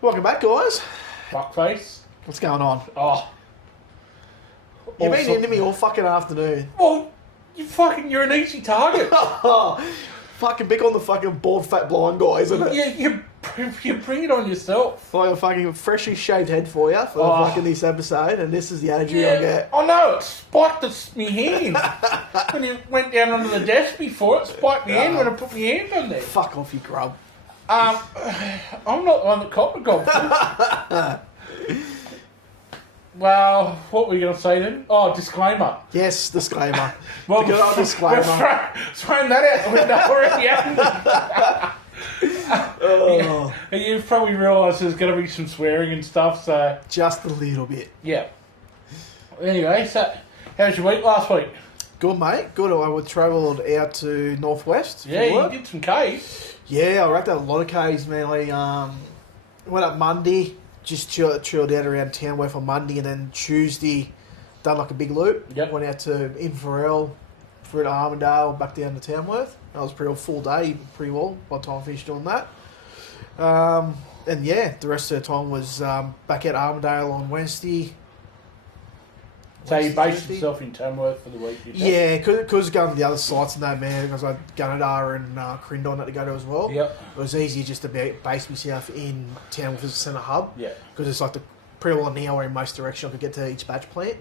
Welcome back, guys. Fuckface. What's going on? Oh. You've been into me all fucking afternoon. Well, you're an easy target. Fucking big on the fucking bald, fat, blind guy, isn't it? you bring it on yourself. Like a fucking freshly shaved head for you for fucking this episode, and this is the attitude I get. I know, it spiked me hand. When you went down under the desk before, it spiked my hand when I put my hand on there. Fuck off, you grub. I'm not the one that copped the Well, what were you going to say then? Oh, disclaimer. Yes, disclaimer. Well, the good old disclaimer. Throwing that out the window already, haven't you? You've probably realised there's going to be some swearing and stuff, so... Just a little bit. Yeah. Anyway, so how's your week last week? Good, mate. Good. I travelled out to Northwest. Yeah, you did some Ks. Yeah, I racked out a lot of Ks, man. I went up Monday, just chilled out around Townworth on Monday, and then Tuesday done like a big loop. Yep. Went out to Inverell, through to Armidale, back down to Townworth. That was pretty full day, pretty well by the time I finished doing that. And yeah, the rest of the time was back at Armidale on Wednesday. So you based yourself in Tamworth for the week? Yeah, because going to the other sites and that, man, because I had Gunnedah and Crindon had to go to as well. Yep. It was easier just to base myself in Tamworth as a centre hub. Yeah. Because it's like pretty well an hour in most direction I could get to each batch plant.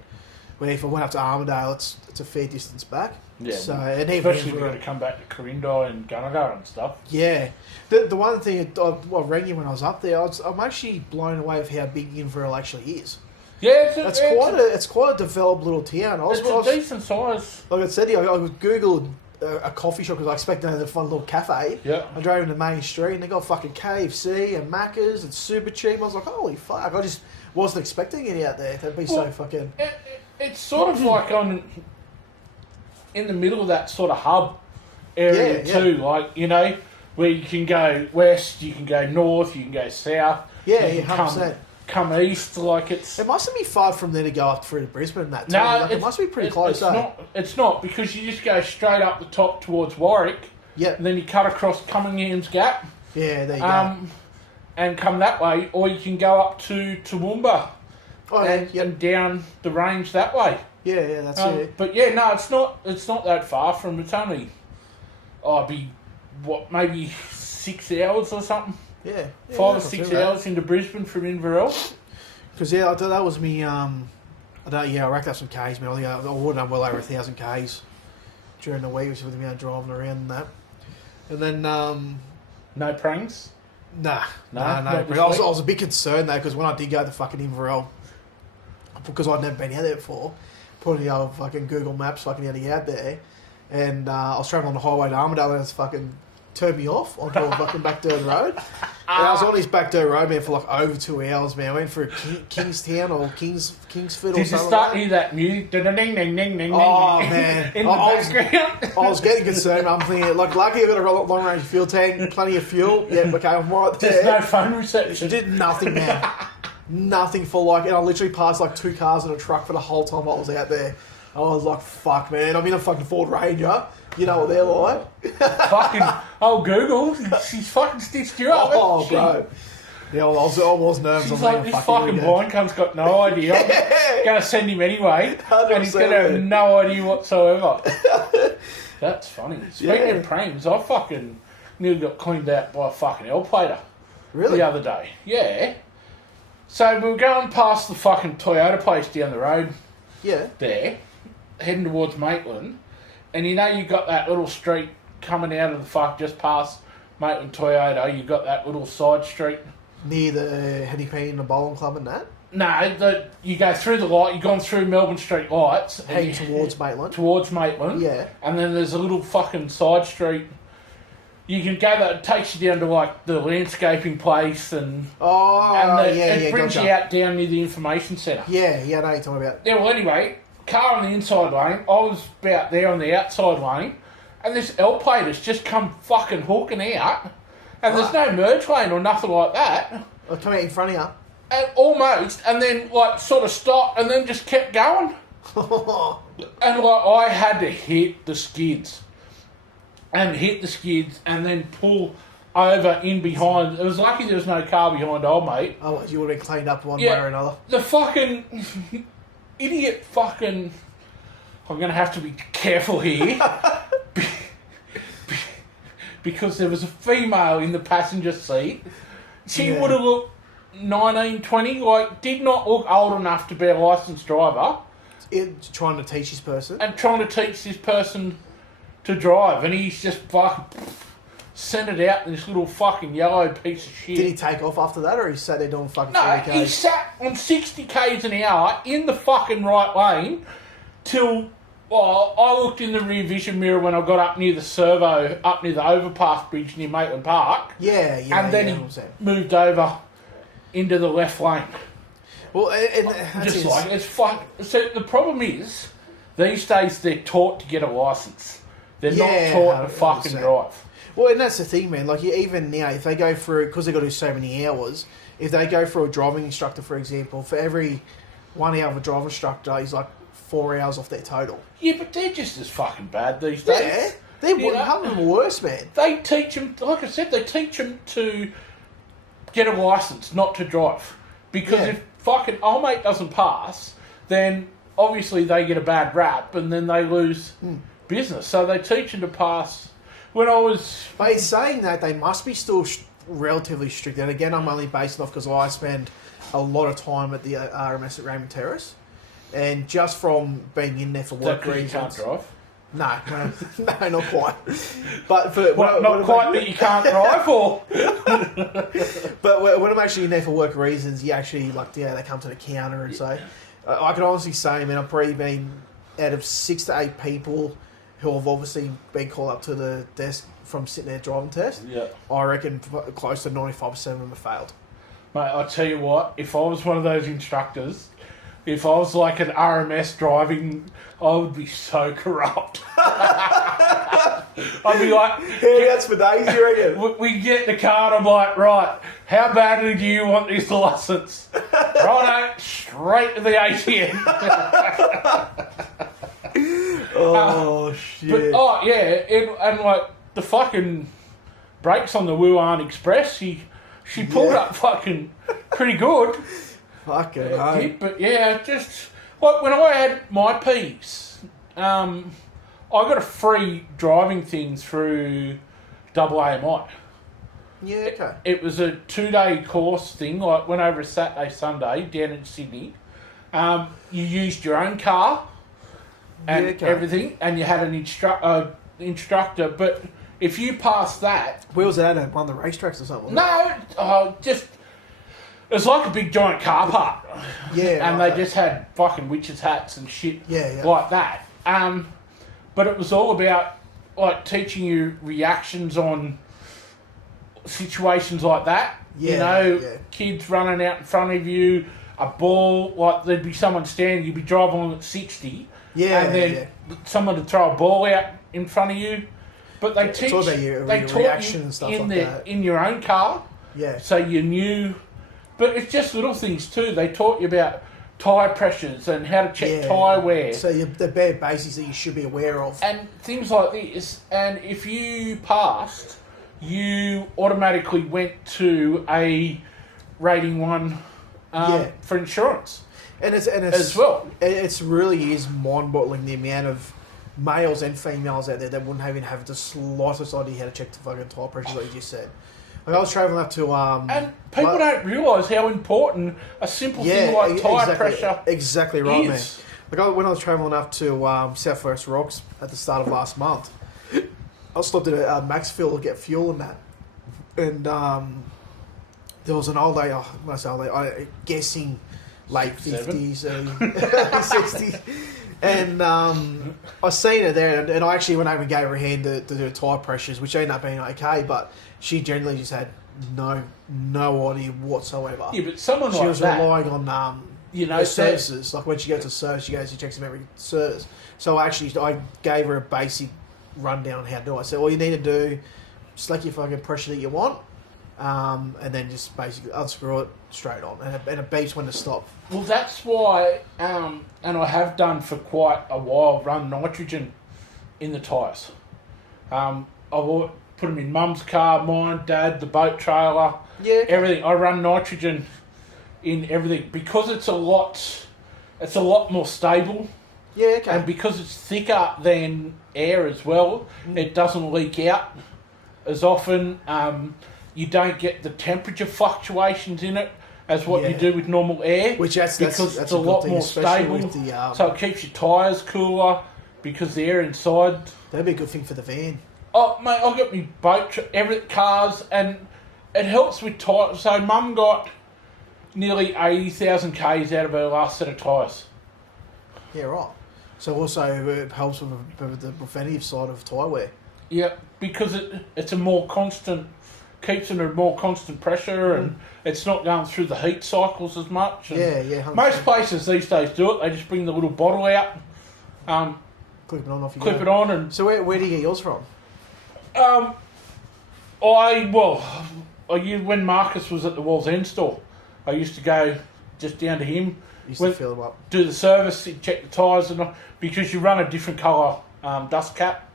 Where if I went up to Armidale, it's a fair distance back. Yeah. So, and even especially if you've got to come back to Corinda and Gunnedah and stuff. Yeah. The one thing I rang you when I was up there, I'm actually blown away with how big Inverell actually is. Yeah, it's quite a developed little town. It's a decent size. Like I said, I googled a coffee shop because I expected a fun little cafe. Yeah. I drove in the main street and they got fucking KFC and Macca's and super cheap. I was like, holy fuck! I just wasn't expecting any out there. They'd be so fucking. It's sort of like in the middle of that sort of hub area too. Like where you can go west, you can go north, you can go south. Yeah, 100%. Come east, like it's... It mustn't be far from there to go up through to Brisbane and that. No, like, it must be pretty close. It's not, because you just go straight up the top towards Warwick. Yeah. And then you cut across Cummingham's Gap. Yeah, there you go. And come that way, or you can go up to Toowoomba and down the range that way. Yeah, that's it. But yeah, no, it's not that far from. It's only, maybe 6 hours or something. Yeah, 5 or 6 hours into Brisbane from Inverell. Because I thought that was me. I racked up some Ks, man. I would have done well over 1,000 Ks during the week, which was me driving around and that. And then no pranks. No. But I was a bit concerned though, because when I did go to fucking Inverell, because I'd never been out there before, put in the old fucking Google Maps, fucking how to get out there, and I was travelling on the highway to Armidale, and it's fucking turned me off onto a fucking back dirt road. And I was on this back dirt road, man, for like over 2 hours, man. I went through Kingstown or Kingsford or something. Did you start to hear that music? Ding, ding, ding, ding, ding, oh, man. In the background. I was getting concerned. I'm thinking, like, lucky I got a long range fuel tank, plenty of fuel. Yeah, okay, I'm right there. There's no phone reception. Did nothing, man. Nothing for like, and I literally passed like 2 cars in a truck for the whole time I was out there. I was like, fuck, man. I'm in a fucking Ford Ranger. You know what they're like. Fucking, Google. She's fucking stitched you up. Oh, bro. Yeah, well, I was nervous. She's like, this fucking blind cunt's got no idea. I'm going to send him anyway. And he's going to have no idea whatsoever. That's funny. Speaking of pranks, I fucking nearly got cleaned out by a fucking L-plater. Really? The other day. Yeah. So we were going past the fucking Toyota place down the road. Yeah. There. Heading towards Maitland. And you got that little street coming out of the just past Maitland Toyota. You got that little side street. Near the Henny Penny and the Bowling Club and that? No, you go through the light, you've gone through Melbourne Street lights. Heading towards Maitland? Towards Maitland. Yeah. And then there's a little fucking side street. You can go there, it takes you down to like the landscaping place and... It brings you out down near the information centre. Yeah, I know what you're talking about. Yeah, well anyway... Car on the inside lane, I was about there on the outside lane, and this L-plate has just come fucking hooking out, and there's no merge lane or nothing like that. I'll come out in front of you. And almost, and then like sort of stopped, and then just kept going. And like I had to hit the skids, and then pull over in behind. It was lucky there was no car behind old mate. Otherwise, you would have been cleaned up one way or another. The fucking idiot fucking... I'm going to have to be careful here. Because there was a female in the passenger seat. She would have looked 19, 20, like, did not look old enough to be a licensed driver. Trying to teach this person. And trying to teach this person to drive. And he's just fucking sent it out in this little fucking yellow piece of shit. Did he take off after that, or he sat there doing fucking 40 No, he sat on 60 k's an hour in the fucking right lane till... Well, I looked in the rear vision mirror when I got up near the servo, up near the overpass bridge near Maitland Park. Yeah. And then he moved over into the left lane. Well, and that's just like, it's fuck. So the problem is, these days they're taught to get a licence. They're not taught to fucking drive. Well, and that's the thing, man. Like, even now, if they go through, because they've got to do so many hours, if they go through a driving instructor, for example, for every 1 hour of a driving instructor, he's like 4 hours off their total. Yeah, but they're just as fucking bad these days. Yeah, they're some of them worse, man. They teach them, like I said, they teach them to get a licence, not to drive. Because if fucking old mate doesn't pass, then obviously they get a bad rap and then they lose business. So they teach them to pass. When I was... But he's saying that they must be still relatively strict. And again, I'm only basing off because I spend a lot of time at the RMS at Raymond Terrace. And just from being in there for work reasons... you can't drive? No, not quite. But for not quite that you can't drive, or... But when I'm actually in there for work reasons, you actually, like, they come to the counter and say... I can honestly say, man, I've probably been out of 6 to 8 people who have obviously been called up to the desk from sitting there driving test. Yeah. I reckon close to 95% of them have failed. Mate, I'll tell you what, if I was one of those instructors, if I was like an RMS driving, I would be so corrupt. I'd be like... that's for days, you reckon? We get in the car and I'm like, right, how badly do you want this licence? Righto, straight to the ATM. Shit. But, and like, the fucking brakes on the Wuhan Express, she pulled up fucking pretty good. Fucking But yeah, just like when I had my piece, I got a free driving thing through AAMI. Yeah, okay. It was a 2-day course thing. Like went over a Saturday, Sunday down in Sydney. You used your own car and everything, and you had an instructor. But if you passed that, where was that at? One of the racetracks or something? No, just. It was like a big giant car park. Yeah. And they just had fucking witches' hats and shit like that. But it was all about like teaching you reactions on situations like that. Kids running out in front of you, a ball, like there'd be someone standing, you'd be driving along at 60. And then someone would throw a ball out in front of you. But they taught you and stuff like that. In your own car. Yeah. So you knew... But it's just little things too. They taught you about tyre pressures and how to check tyre wear. So the bare basics that you should be aware of. And things like this. And if you passed, you automatically went to a rating 1 for insurance. And it's as well. It really is mind-boggling the amount of males and females out there that wouldn't even have the slightest idea how to check the fucking tyre pressures like you just said. Like I was travelling up to... and people don't realise how important a simple thing like tyre pressure exactly right, is. Man. Like when I was travelling up to South Forest Rocks at the start of last month, I stopped at a Maxfield to get fuel and that. And there was an old lady, when I say old lady, I'm guessing late 50s, 60s. And I seen her there, and I actually went over and gave her a hand to do tyre pressures, which ended up being okay, but she generally just had no idea whatsoever. Yeah, but someone she like was that, relying on her services. Like when she goes to service, she checks them every service. So I gave her a basic rundown on how to do it. I said, all you need to do, select your fucking pressure that you want, and then just basically unscrew it straight on, and it beeps when to stop. Well, that's why, and I have done for quite a while, run nitrogen in the tyres. put them in Mum's car, mine, Dad, the boat trailer, everything. I run nitrogen in everything because it's a lot more stable. Yeah, okay. And because it's thicker than air as well, it doesn't leak out as often. You don't get the temperature fluctuations in it as what you do with normal air. Because it's a lot more stable. So it keeps your tyres cooler because the air inside. That'd be a good thing for the van. Oh, mate, I've got my boat, cars, and it helps with tyres. So Mum got nearly 80,000 Ks out of her last set of tyres. Yeah, right. So also it helps with the preventative side of tyre wear. Yeah, because it's a more constant, keeps it at a more constant pressure, and it's not going through the heat cycles as much. And 100%. Most places these days do it. They just bring the little bottle out, clip it on off you clip it on, and so where do you get yours from? When Marcus was at the Wall's End store, I used to go just down to him. Used to fill them up. Do the service, check the tyres, and because you run a different colour dust cap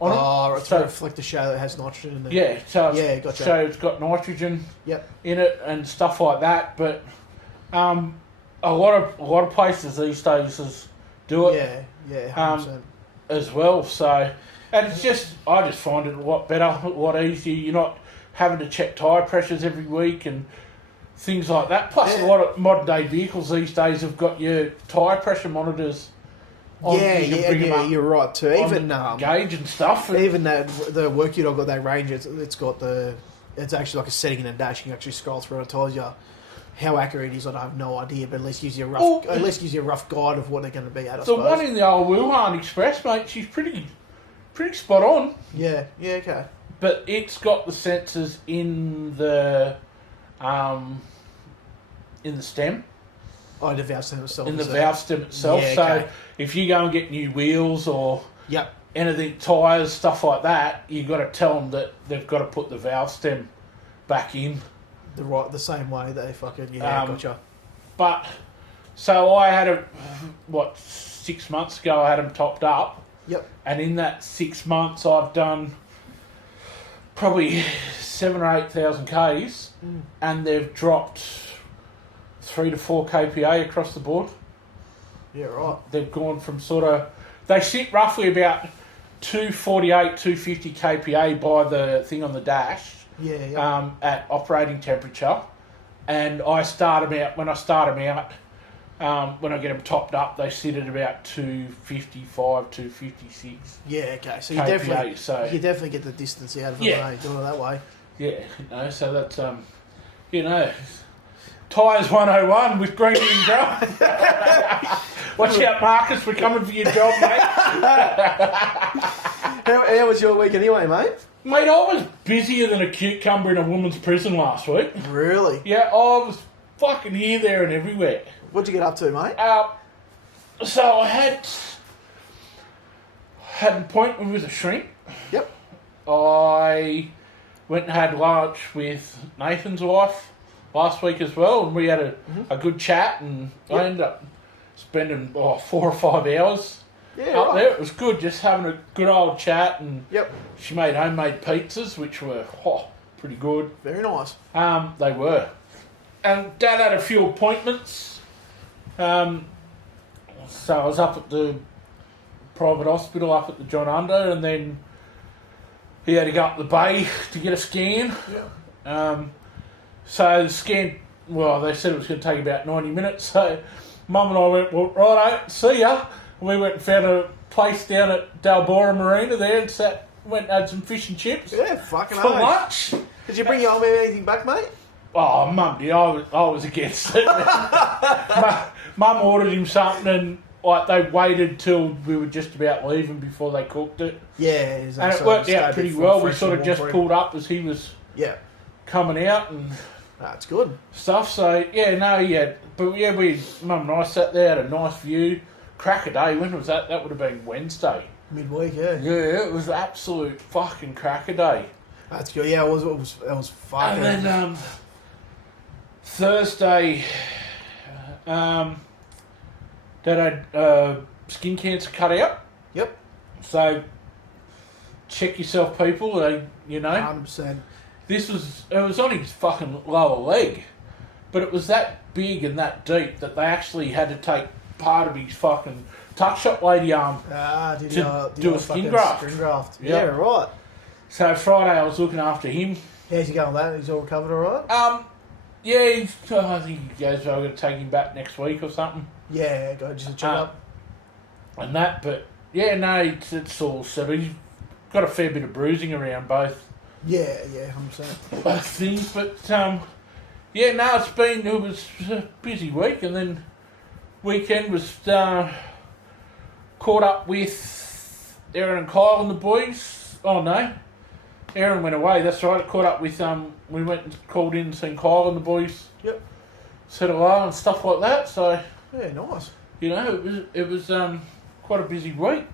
on it. Oh, right, to reflect the show that has nitrogen in it. Yeah, so gotcha. So it's got nitrogen in it and stuff like that. But a lot of places these days do it. Yeah, 100%. As well. So, and I just find it a lot better, a lot easier. You're not having to check tyre pressures every week and things like that. Plus, a lot of modern day vehicles these days have got your tyre pressure monitors on. You're right too. Even gauge and stuff. Even the work you've got that range, it's actually like a setting in a dash. You can actually scroll through and it tells you how accurate it is. I have no idea, but at least gives you a rough guide of what they're going to be at. I suppose. One in the old Wuhan Express, mate, she's pretty spot on. Yeah, okay. But it's got the sensors in the stem. Oh, the valve stem itself. In the valve stem itself. Yeah, so if you go and get new wheels or anything, tyres, stuff like that, you've got to tell them that they've got to put the valve stem back in. The same way they fucking, gotcha. But, so I had 6 months ago, I had them topped up. Yep. And in that 6 months, I've done probably 7,000 or 8,000 Ks, and they've dropped 3 to 4 kPa across the board. Yeah, right. They've gone from they sit roughly about 248, 250 kPa by the thing on the dash. Yeah. At operating temperature, and when I start them out, when I get them topped up, they sit at about 255, 256. Yeah, okay. So you definitely get the distance out of them, doing it that way. Yeah, so that's Tyres 101 with Greeny and Grub. Watch out, Marcus, we're coming for your job, mate. How was your week anyway, mate? Mate, I was busier than a cucumber in a woman's prison last week. Really? Yeah, I was fucking here, there and everywhere. What'd you get up to, mate? So I had an appointment with a shrink. Yep. I went and had lunch with Nathan's wife last week as well, and we had a good chat, and I ended up spending 4 or 5 hours up there. It was good, just having a good old chat, and she made homemade pizzas, which were pretty good. Very nice. They were. And Dad had a few appointments. So I was up at the private hospital up at the John Under, and then he had to go up the bay to get a scan. So the scan, they said it was going to take about 90 minutes. So Mum and I went, well, righto, see ya. We went and found a place down at Dalbora Marina there and went and had some fish and chips. Yeah, fucking for lunch. Did you bring your mum anything back, mate? Oh, Mum did. I was against it. Mum ordered him something, and they waited till we were just about leaving before they cooked it. Yeah. And it worked out pretty well. We sort of just pulled up as he was coming out and that's good stuff. So Mum and I sat there, had a nice view. Crack a day. When was that? That would have been Wednesday. Midweek, yeah. Yeah, it was absolute fucking crack a day. That's good. Yeah, it was fucking. And then Thursday, Dad had skin cancer cut out. Yep. So check yourself, people. You know, 100%. It was on his fucking lower leg, but it was that big and that deep that they actually had to take part of his fucking tuck shop lady arm to do a skin graft. Skin graft. Yep. Yeah, right. So Friday I was looking after him. How's he going with that? He's all recovered all right? Yeah, I think he goes, I'm going to take him back next week or something. Yeah, go just a check up. And that, but yeah, no, it's all settled. He's got a fair bit of bruising around both. Yeah, 100%. Both things, but yeah, no, it was a busy week, and then weekend was caught up with Aaron and Kyle and the boys. Oh no, Aaron went away. That's right. Caught up with we went and called in and seen Kyle and the boys. Yep. Said hello and stuff like that. So yeah, nice. You know, it was quite a busy week.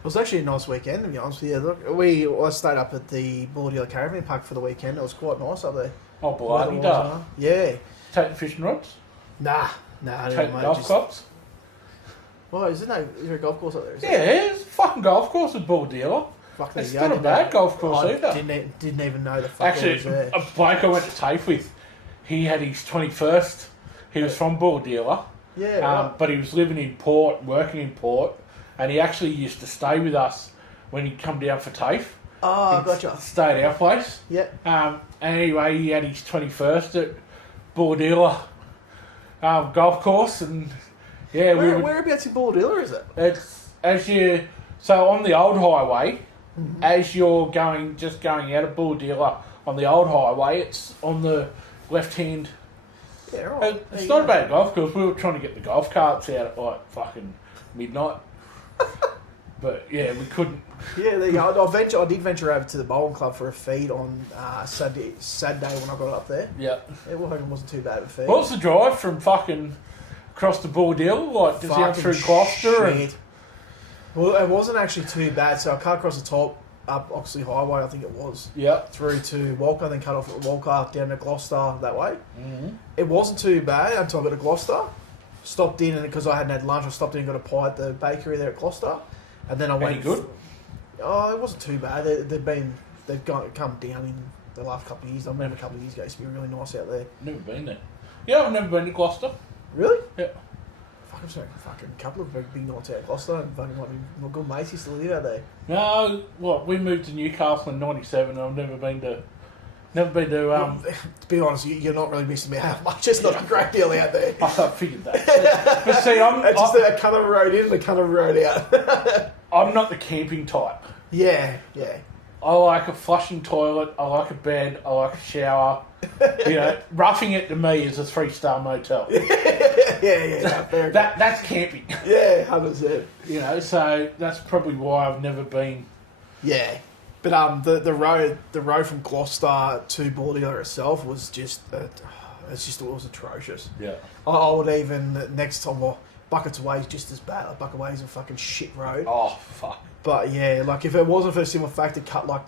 It was actually a nice weekend, to be honest with you. Look, I stayed up at the Bordeaux Caravan Park for the weekend. It was quite nice up there. Oh, bloody duh. Yeah. Take the fishing rods? Nah, take the golf clubs? Well, is there a golf course up there? It's a fucking golf course at Bordeaux. Fuck, it's not a bad golf course either. I didn't even know the fuck was there. Actually, a bloke I went to TAFE with, he had his 21st. He was from Bordeaux. Yeah, right. But he was living in Port, working in Port, and he actually used to stay with us when he'd come down for TAFE. Oh, gotcha. Stay at our place. Yeah. And anyway, he had his 21st at Bordeaux golf course, and yeah, whereabouts in Bordeaux is it? It's so on the old highway, as you're going out of Bordeaux on the old highway, it's on the left hand. Yeah, right. It's not a bad golf course. We were trying to get the golf carts out at like fucking midnight. But yeah, we couldn't. Yeah, there you go. I did venture over to the bowling club for a feed on Saturday when I got up there. Yeah. It wasn't too bad of a feed. What's the drive from fucking across to Bordeaux? Like, does he have through Gloucester? And... Well, it wasn't actually too bad. So I cut across the top, up Oxley Highway, I think it was. Yeah. Through to Walker, then cut off at Walker, down to Gloucester that way. Mm-hmm. It wasn't too bad until I got to Gloucester. Stopped in, and because I hadn't had lunch, I stopped in and got a pie at the bakery there at Gloucester. And then I went. Any good? Oh, it wasn't too bad. They've come down in the last couple of years. I remember a couple of years ago, it used to be really nice out there. Never been there. Yeah, I've never been to Gloucester. Really? Yeah. I'm sorry, fucking couple of big nights out at Gloucester, and fucking my good mates used to live out there. No, we moved to Newcastle in '97, and I've never been to. To be honest, you're not really missing me out much. It's not a great deal out there. I figured that. But see, it's just a kind of road in and a kind of road out. I'm not the camping type. Yeah. I like a flushing toilet. I like a bed. I like a shower. You know, roughing it to me is a 3-star motel. Yeah. That's camping. Yeah, 100%. You know, so that's probably why I've never been. Yeah. But the road from Gloucester to Bordeaux itself was just it was atrocious. Yeah. I would even next time Buckets Way is just as bad. Like Bucket Way is a fucking shit road. Oh fuck. But yeah, like if it wasn't for the simple fact it cut like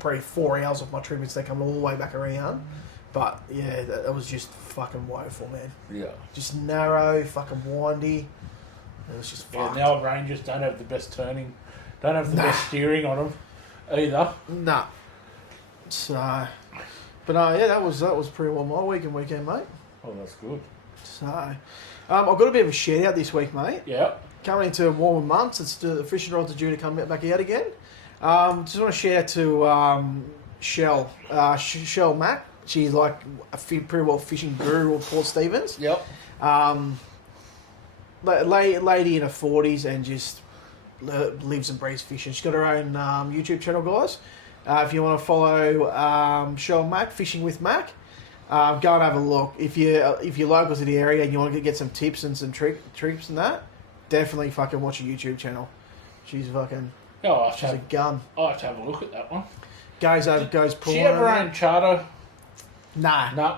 probably 4 hours off my trip instead of coming all the way back around. But yeah, that was just fucking woeful, man. Yeah. Just narrow, fucking windy. It was just fucked. Yeah, now Rangers don't have the best turning, don't have the best steering on them. Either. Nah. So, but yeah, that was pretty well my weekend, mate. Oh, that's good. So, I've got a bit of a shout out this week, mate. Yeah. Coming into warmer months, the fishing rods are due to come back out again. Just want to shout out to Shell Mac. She's like a pretty well fishing guru of Port Stephens. Yep. Lady in her 40s and just lives and breathes fishing. She's got her own YouTube channel, guys. If you want to follow Shell Mac, Fishing with Mac, go and have a look. If you're local to the area and you want to get some tips and some tricks and that, definitely fucking watch her YouTube channel. She's fucking. Oh, she's a gun. I'll have to have a look at that one. Goes Does she have her own charter? Nah.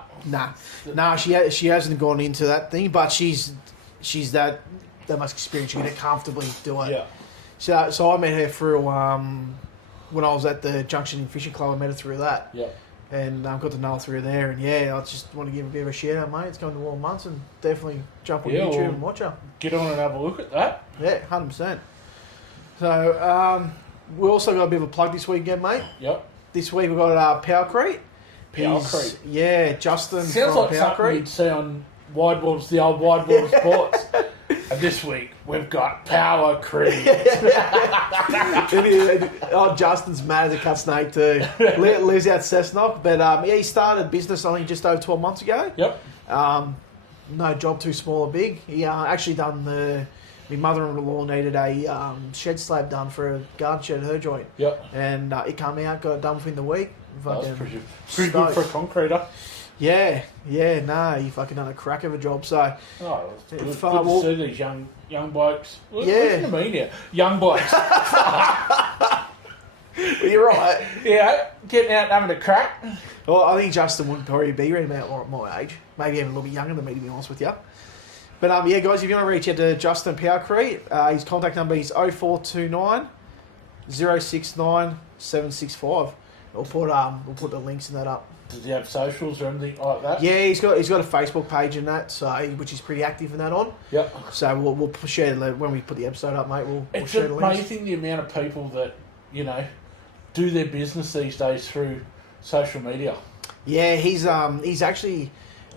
She hasn't gone into that thing, but she's that much experience. She can comfortably do it. Yeah. So I met her through when I was at the Junction Fishing Club. I met her through that. Yeah. And got to know her through there. And yeah, I just want to give a bit of a shout out, mate. It's going to warm months, and definitely jump on YouTube and watch her. Get on and have a look at that. Yeah, 100%. So we also got a bit of a plug this weekend, mate. Yep. This week we've got Powercrete. Powercrete. Yeah, Justin Sounds from like something Powercrete. you'd see on the old Wide World of Sports. And this week we've got Powercrete. Justin's mad as a cut snake too. Lives out Cessnock, but he started business I think just over 12 months ago. Yep. No job too small or big. He actually done my mother-in-law needed a shed slab done for a garden shed at her joint. Yep. And it came out, got it done within the week. That's pretty good for a concreter. Yeah, he fucking done a crack of a job. So, good to see these young blokes. Listen to me now, young blokes. Well, you're right. Yeah, getting out and having a crack. Well, I think Justin would probably be around about my age, maybe even a little bit younger than me, to be honest with you. But guys, if you want to reach out to Justin Powercrete, his contact number is 0429 069 765. We'll put the links in that up. Does he have socials or anything like that? Yeah, he's got a Facebook page in that, so which is pretty active in that on. Yep. So we'll share when we put the episode up, mate. We'll share the links. It's amazing the amount of people that do their business these days through social media. Yeah, he's actually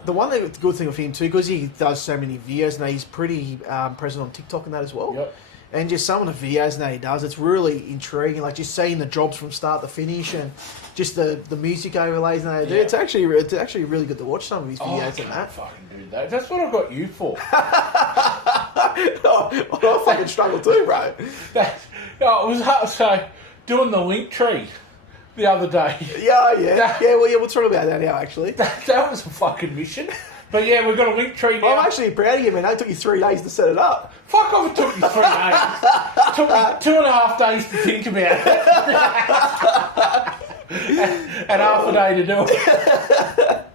the good thing with him too, because he does so many videos and he's pretty present on TikTok and that as well. Yep. And just some of the videos that he does, it's really intriguing. Like just seeing the jobs from start to finish, and just the music overlays and that they do. It's actually really good to watch some of his videos and that. Fucking do that. That's what I've got you for. I fucking struggle too, bro. It was hard. So doing the link tree the other day. Yeah. We'll talk about that now. Actually, that was a fucking mission. But yeah, we've got a link tree now. I'm actually proud of you, man. It took you 3 days to set it up. Fuck off, it took you 3 days. It took me 2.5 days to think about it. and half a day to do it.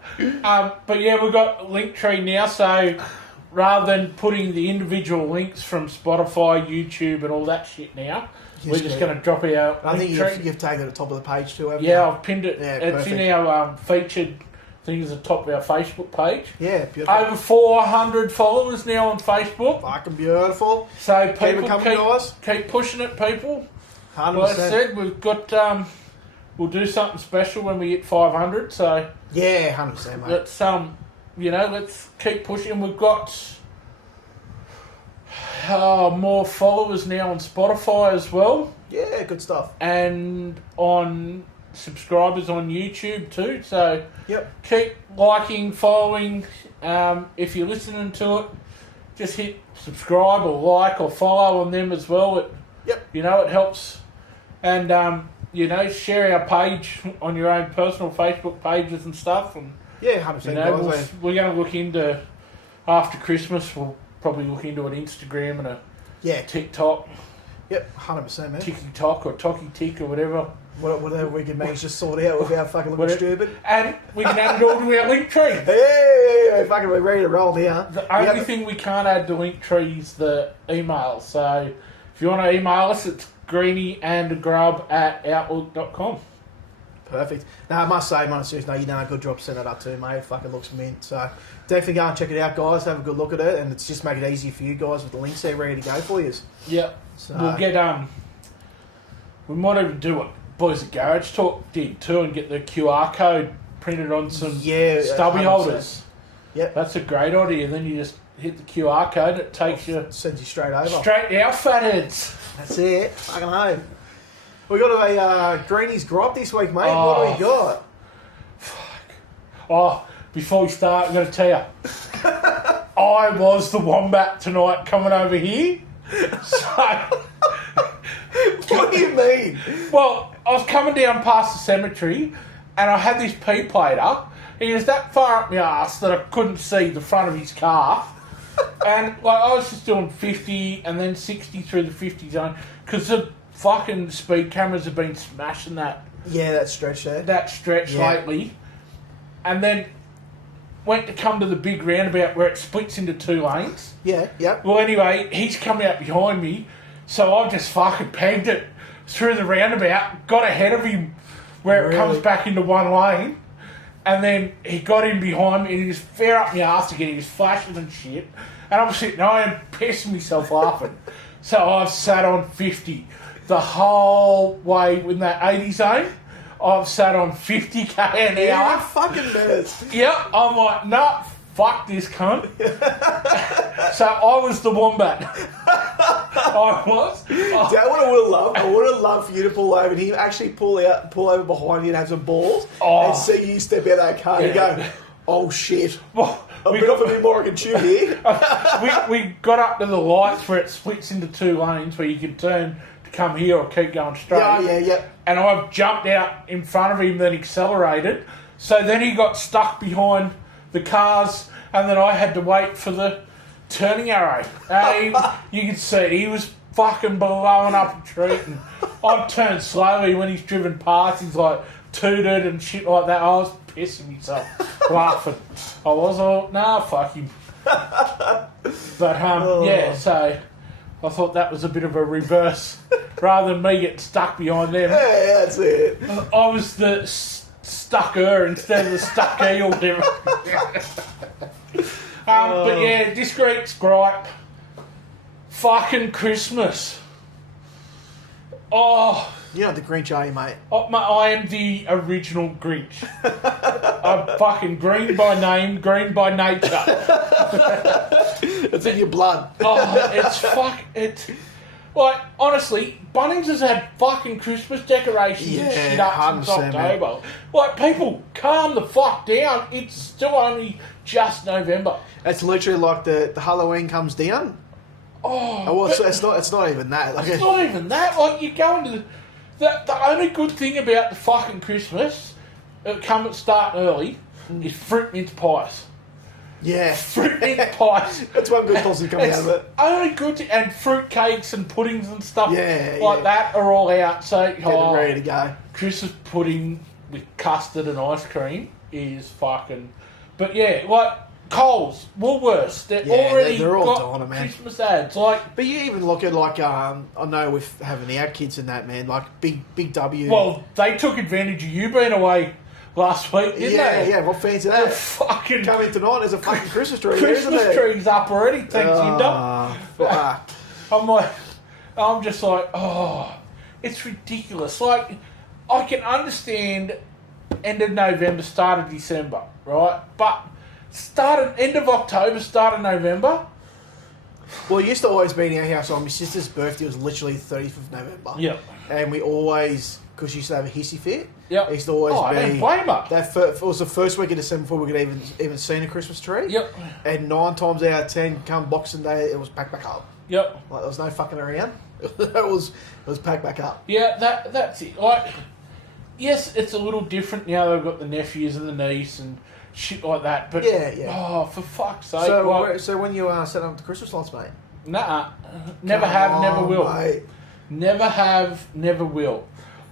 But yeah, we've got a link tree now, so rather than putting the individual links from Spotify, YouTube and all that shit now, we're just going to drop our link tree. I think you've taken it at the top of the page too, haven't you? Yeah, I've pinned it. Yeah, it's perfect. in our featured things at the top of our Facebook page. Yeah, beautiful. Over 400 followers now on Facebook. Fucking beautiful. So people keep pushing it, people. 100%. Like I said, we've got we'll do something special when we hit 500. So yeah, 100%, mate. Let's keep pushing. We've got more followers now on Spotify as well. Yeah, good stuff. And on subscribers on YouTube too, so yep. Keep liking, following. If you're listening to it, just hit subscribe or like or follow on them as well. It helps. And share our page on your own personal Facebook pages and stuff. And 100%. We're going to look into after Christmas. We'll probably look into an Instagram and a TikTok. Yep, 100%, man. TikTok or Toki Tick or whatever. Whatever we can manage to sort out without fucking looking stupid. And we can add it all to our link tree. Hey, fucking we're ready to roll here. The only thing we can't add to link tree is the email. So if you want to email us, it's greenyandgrub@outlook.com. Perfect. Now, I must say, man, seriously, you've done a good job setting that up too, mate. It fucking looks mint. So definitely go and check it out, guys. Have a good look at it, and it's just make it easy for you guys with the links there ready to go for you. Yeah. So we'll get we might even do what Boys at Garage Talk did too, and get the QR code printed on some stubby 100%. Holders. Yep. That's a great idea. Then you just hit the QR code, it takes you sends you straight over. Straight to our fatheads. That's it. Fucking home. We got a Greeny's Grop this week, mate. What do we got? Fuck. Before we start, I'm going to tell you. I was the wombat tonight coming over here. So... What do you mean? Well, I was coming down past the cemetery and I had this pea plater. He was that far up my arse that I couldn't see the front of his car. And I was just doing 50 and then 60 through the 50 zone because the fucking speed cameras have been smashing that. Yeah, that stretch there. Lately. And then went to come to the big roundabout where it splits into 2 lanes. Yeah, yep. Well, anyway, he's coming out behind me. So I just fucking pegged it through the roundabout, got ahead of him where it comes back into 1 lane, and then he got in behind me and he was fair up my arse again. He was flashing and shit. And I'm sitting there and pissing myself laughing. So I've sat on 50 the whole way in that 80 zone. I've sat on 50k an hour. Yeah, fucking best. Yep, I'm like, nah, fuck this cunt. So I was the wombat. I was. Do you know what I would love? I would have loved for you to pull over and he actually pull over behind you and have some balls and see you step out of that car and go, oh shit. Well, I've been off a bit more I can chew here. we got up to the lights where it splits into 2 lanes where you can turn to come here or keep going straight. Yeah. And I've jumped out in front of him, then accelerated. So then he got stuck behind the cars, and then I had to wait for the turning arrow. And you could see he was fucking blowing up a treat. And I've turned slowly when he's driven past. He's like tooted and shit like that. I was pissing myself, laughing. I was all, nah, fuck him. But yeah, so I thought that was a bit of a reverse. Rather than me getting stuck behind them. Yeah, that's it. I was the stucker instead of the stuck eel. But yeah, this week's gripe. Fucking Christmas. Oh. You're not the Grinch, are you, mate? I am the original Grinch. I'm fucking green by name, green by nature. It's in your blood. It's like, honestly, Bunnings has had fucking Christmas decorations and shit up since October. Man. Like, people, calm the fuck down. It's still only just November. It's literally like the Halloween comes down. Oh, well, it's not even that. Like, it's not even that. Like, you go into the only good thing about the fucking Christmas, starting early, is fruit mince pies. Yeah. Fruit mince pies. That's one good positive coming out of it. Only good and fruit cakes and puddings and stuff that are all out. So getting ready to go. Christmas pudding with custard and ice cream is fucking. But yeah, like Coles, Woolworths, they're all got doing it, man. Christmas ads. Like, but you even look at I know with having our kids and that, man, like Big W. Well, they took advantage of you being away last week, didn't they? Yeah, what fancy that? Fucking coming tonight, there's a fucking Christmas tree. Christmas tree's up already, thanks, Inda. Fuck. I'm just like, it's ridiculous. Like, I can understand end of November, start of December, right? But end of October, start of November. Well, it used to always be in our house on my sister's birthday was literally the 30th of November. Yeah. And we always, because she used to have a hissy fit, it used to always be... I don't blame her. It was the first week of December before we could even seen a Christmas tree. Yep. And 9 times out of 10, come Boxing Day, it was packed back up. Yep. Like, there was no fucking around. it was packed back up. Yeah, that's it. Like, yes, it's a little different now. They've got the nephews and the niece and shit like that. But oh, for fuck's sake! So when you set up the Christmas lights, mate? Nah, never have, never will. Mate. Never have, never will.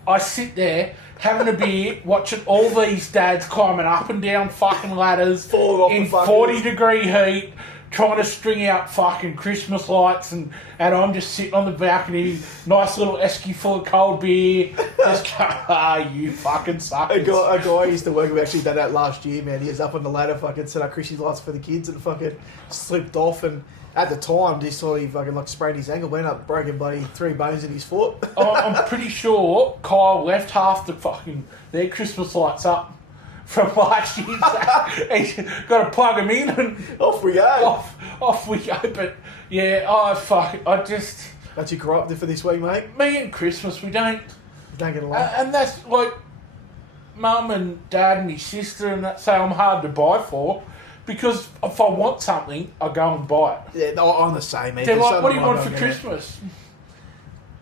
I sit there having a beer, watching all these dads climbing up and down fucking ladders in 40-degree heat, trying to string out fucking Christmas lights, and I'm just sitting on the balcony, nice little esky full of cold beer, just going, you fucking suckers. A guy I used to work with actually done that last year, man. He was up on the ladder, fucking set up Christmas lights for the kids, and fucking slipped off, and at the time, just saw he fucking sprained his ankle, went up, broken bloody 3 bones in his foot. I'm pretty sure Kyle left half their Christmas lights up from last year. He's got to plug them in and off we go. Off we go. But yeah, fuck it. That's your gripe for this week, mate? Me and Christmas, we don't get along. And that's like mum and dad and his sister and that say I'm hard to buy for. Because if I want something, I go and buy it. Yeah, no, I'm the same, man. They're like, what do you want for Christmas?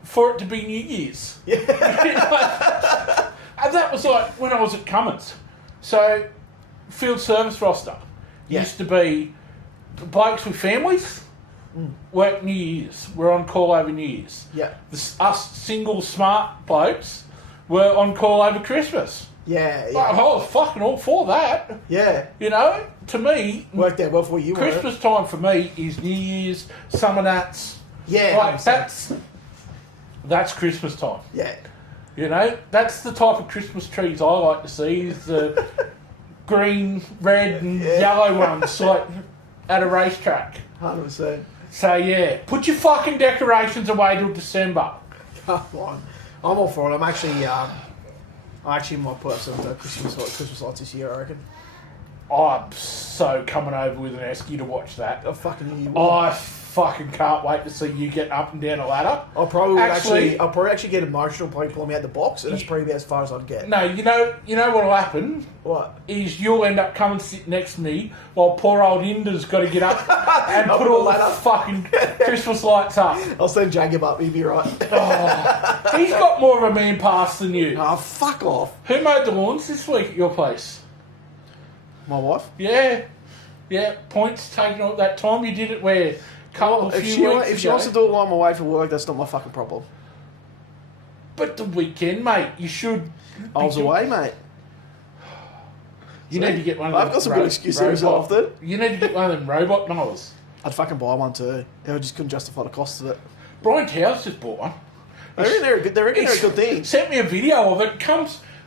For it to be New Year's. Yeah. And that was like when I was at Cummins. So, field service roster used to be blokes with families work New Year's. We're on call over New Year's. Yeah. Us single smart blokes were on call over Christmas. Yeah. Like, I was fucking all for that. Yeah. You know, to me... Worked out well for you, Christmas time for me is New Year's, summer nuts. Yeah. Like, that's Christmas time. Yeah. You know, that's the type of Christmas trees I like to see, is the green, red and yellow ones, like at a racetrack. 100%. So, yeah, put your fucking decorations away till December. I'm all for it. I'm actually, I actually might put up some Christmas lights this year, I reckon. I'm so coming over with an esky to watch that. I fucking you I fucking can't wait to see you get up and down a ladder. I'll probably actually get emotional playing pulling me out the box, and that's probably about as far as I'd get. No, you know what'll happen? What? Is you'll end up coming sit next to me while poor old Inda's got to get up and put all the fucking Christmas lights up. I'll send Jacob up, he'll be right. He's got more of a man pass than you. Oh, fuck off. Who mowed the lawns this week at your place? My wife? Yeah, points taken all that time. You did it where if she wants to do it while I'm away for work, that's not my fucking problem. But the weekend, mate, you should. I was away, mate. You need to get one of them. I've got some good excuses often. You need to get one of them robot mowers. I'd fucking buy one too. I just couldn't justify the cost of it. Brian Towers just bought one. They reckon they're a good thing. Sent me a video of it.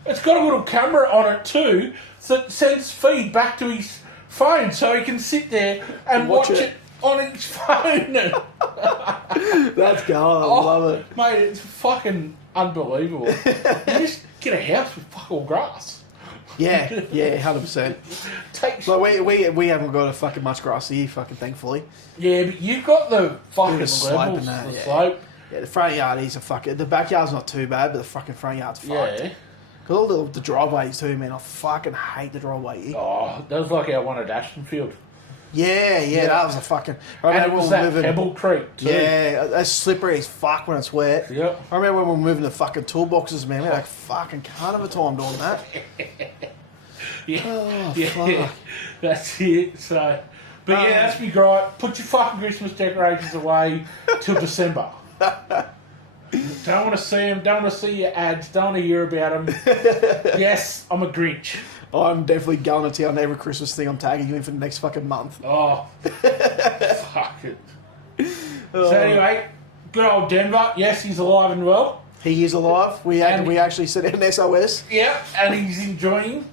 It's got a little camera on it too, that sends feed back to his phone, so he can sit there and watch it on his phone. That's going. I love it, mate. It's fucking unbelievable. You just get a house with fuck all grass. Yeah, 100%. Like we haven't got a fucking much grass here, fucking thankfully. Yeah, but you've got the fucking levels, slope slope. Yeah, the front yard is a fucking. The backyard's not too bad, but the fucking front yard's fucked. Yeah. Because all the driveways too, man. I fucking hate the driveway here. Oh, that was like our one at Ashtonfield. Yeah, that was a fucking. And it was that Pebble Creek too. Yeah, that's slippery as fuck when it's wet. Yep. I remember when we were moving the fucking toolboxes, man. We had a fucking cunt of a time doing that. Fuck. That's it. So, but that's me great. Put your fucking Christmas decorations away till December. Don't want to see them. Don't want to see your ads. Don't want to hear about them. Yes, I'm a Grinch. I'm definitely going to town every Christmas thing. I'm tagging you in for the next fucking month. Oh, fuck it. So anyway, good old Denver. Yes, he's alive and well. He is alive. We actually sent out an SOS. Yeah, and he's enjoying.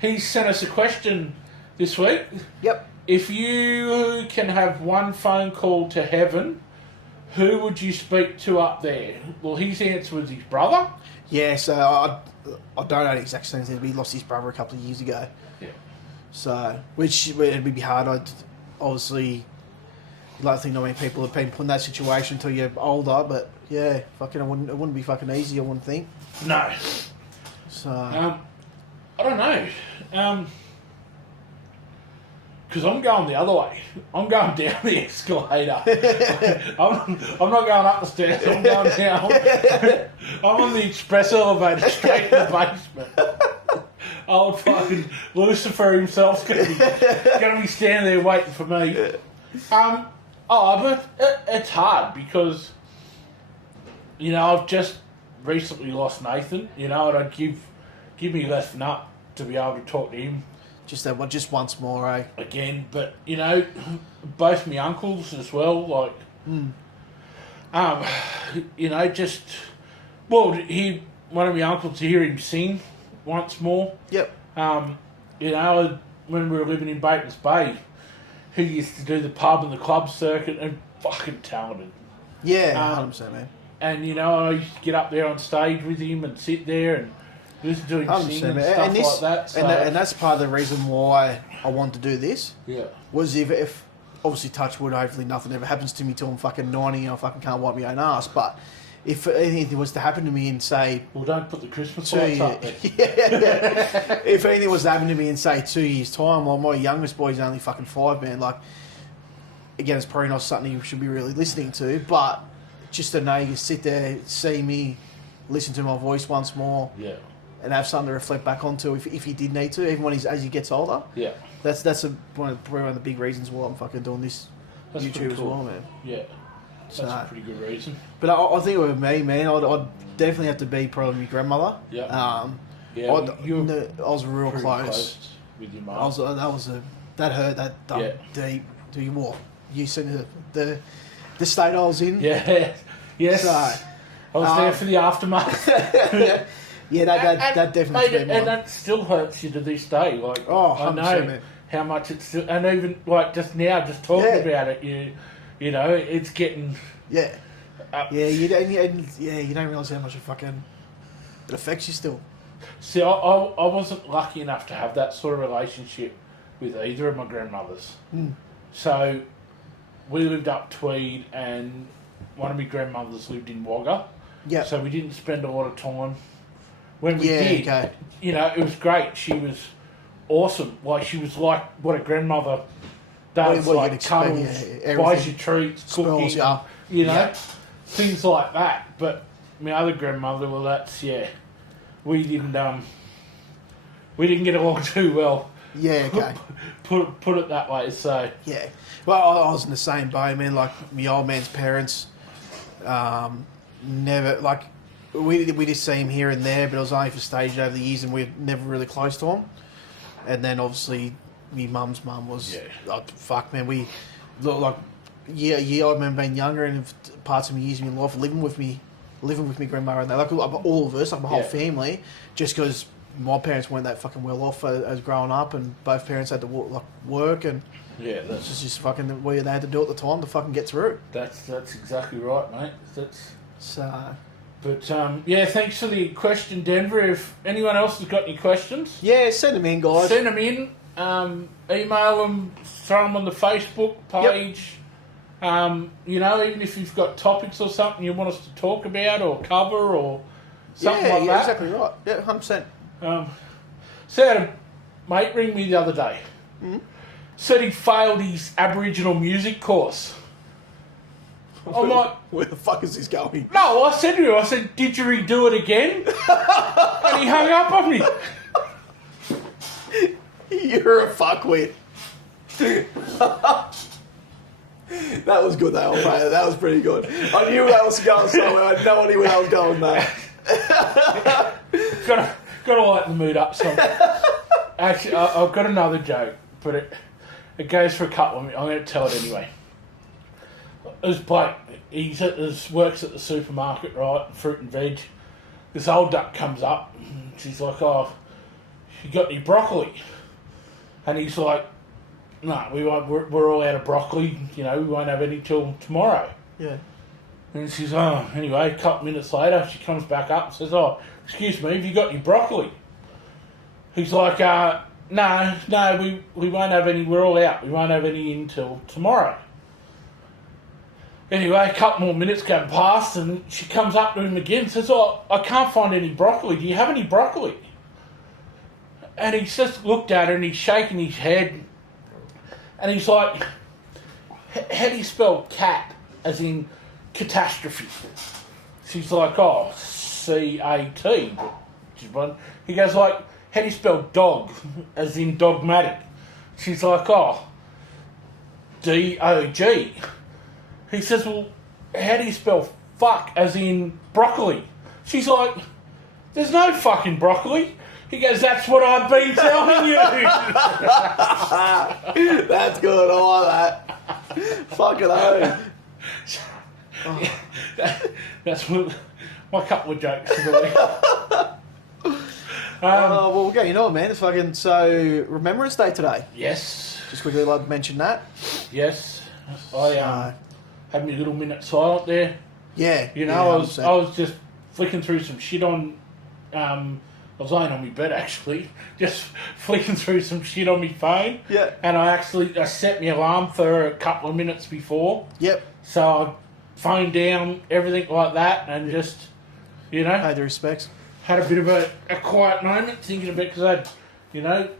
He sent us a question this week. Yep. If you can have one phone call to heaven, who would you speak to up there? Well, his answer was his brother. Yeah, so I don't know the exact same thing. He lost his brother a couple of years ago. Yeah. So, which it'd be hard. Obviously, you'd like to think not many people have been put in that situation until you're older, but yeah, fucking, it wouldn't be fucking easy, I wouldn't think. No. So. I don't know. Because I'm going the other way. I'm going down the escalator. I'm not going up the stairs. I'm going down. I'm on the express elevator straight in the basement. Old fucking Lucifer himself's going to be standing there waiting for me. But it's hard because, I've just recently lost Nathan. And I'd give me less than up to be able to talk to him. Just once more, eh? Again, but both my uncles as well. Like, one of my uncles to hear him sing once more. Yep. When we were living in Batemans Bay, he used to do the pub and the club circuit, and fucking talented. Yeah, 100%, man. And I used to get up there on stage with him and sit there and listen to him sing and stuff like that. So. And that's part of the reason why I wanted to do this. Yeah. Was if obviously touch wood, hopefully nothing ever happens to me till I'm fucking 90 and I fucking can't wipe my own ass. But if anything was to happen to me and say... Well, don't put the Christmas lights up there. Yeah. If anything was to happen to me in, say, 2 years' time, well, my youngest boy's only fucking 5, man. Like, again, it's probably not something you should be really listening to, but just to know you can sit there, see me, listen to my voice once more. Yeah. And have something to reflect back onto if he did need to, even when as he gets older. Yeah. That's probably one of the big reasons why I'm fucking doing this YouTube as well, man. Yeah. That's a pretty good reason. But I think with me, man, I'd definitely have to be probably my grandmother. Yeah. I was real close with your mum. That hurt, that deep. Do you walk? You seen the state I was in? Yeah. Yes. So, I was there for the aftermath. Yeah, that definitely. And that still hurts you to this day. Like, I know man. How much it's still, and even like just now, just talking about it, it's getting. Yeah. you don't realise how much it affects you still. See, I wasn't lucky enough to have that sort of relationship with either of my grandmothers. So we lived up Tweed, and one of my grandmothers lived in Wagga. Yeah. So we didn't spend a lot of time. When we did, it was great. She was awesome. Like, she was like what a grandmother does, like cuddles, buys you treats, cooking, things like that. But my other grandmother, well, we didn't get along too well. Yeah, okay. Put it that way. So yeah. Well, I was in the same boat, man. Like, my old man's parents, never, like, we just see him here and there, but it was only for stage over the years, and we were never really close to him. And then obviously, my mum's mum was, fuck, man, we look like, I remember being younger, and parts of my years in my life living with me grandmother, and they, like all of us, like my whole family, just because my parents weren't that fucking well off as growing up, and both parents had to work, and that's just fucking the way they had to do at the time to fucking get through. That's exactly right, mate. But thanks for the question, Denver. If anyone else has got any questions, send them in, guys. Send them in. Email them. Throw them on the Facebook page. Even if you've got topics or something you want us to talk about or cover or something like that. Yeah, exactly right. Yeah, 100%. So I had a mate ring me the other day. Said he failed his Aboriginal music course. I'm like, where the fuck is this going? No, I said to him, did you redo it again? And he hung up on me. You're a fuckwit. That was good, though, mate. That was pretty good. I knew that was going somewhere. I had no idea where I was going, mate. Got to lighten the mood up some. Actually, I've got another joke, but it goes for a couple of minutes. I'm going to tell it anyway. This bloke, works at the supermarket, right? Fruit and veg. This old duck comes up. And she's like, "Oh, you got any broccoli?" And he's like, "No, we won't. We're all out of broccoli. We won't have any till tomorrow." Yeah. And she's, anyway, a couple minutes later, she comes back up and says, "Oh, excuse me, have you got any broccoli?" He's like, no, we won't have any. We're all out. We won't have any until tomorrow." Anyway, a couple more minutes go past, and she comes up to him again and says, "Oh, I can't find any broccoli. Do you have any broccoli?" And he's just looked at her, and he's shaking his head, and he's like, "How do you spell cat, as in catastrophe?" She's like, "Oh, C-A-T." He goes like, "How do you spell dog, as in dogmatic?" She's like, "Oh, D-O-G." He says, "Well, how do you spell fuck, as in broccoli?" She's like, "There's no fucking broccoli." He goes, "That's what I've been telling you." That's good. I like that. Fucking hell. That's my couple of jokes for the week. Well, okay, you know what, man? It's fucking Remembrance Day today. Yes. Just quickly like to mention that. Yes. I had my little minute silent there. Yeah. I was just flicking through some shit on. I was laying on my bed actually, just flicking through some shit on my phone. Yeah. And I set my alarm for a couple of minutes before. Yep. So I phoned down, everything like that, and just, Paid the respects. Had a bit of a quiet moment thinking about it, because I'd,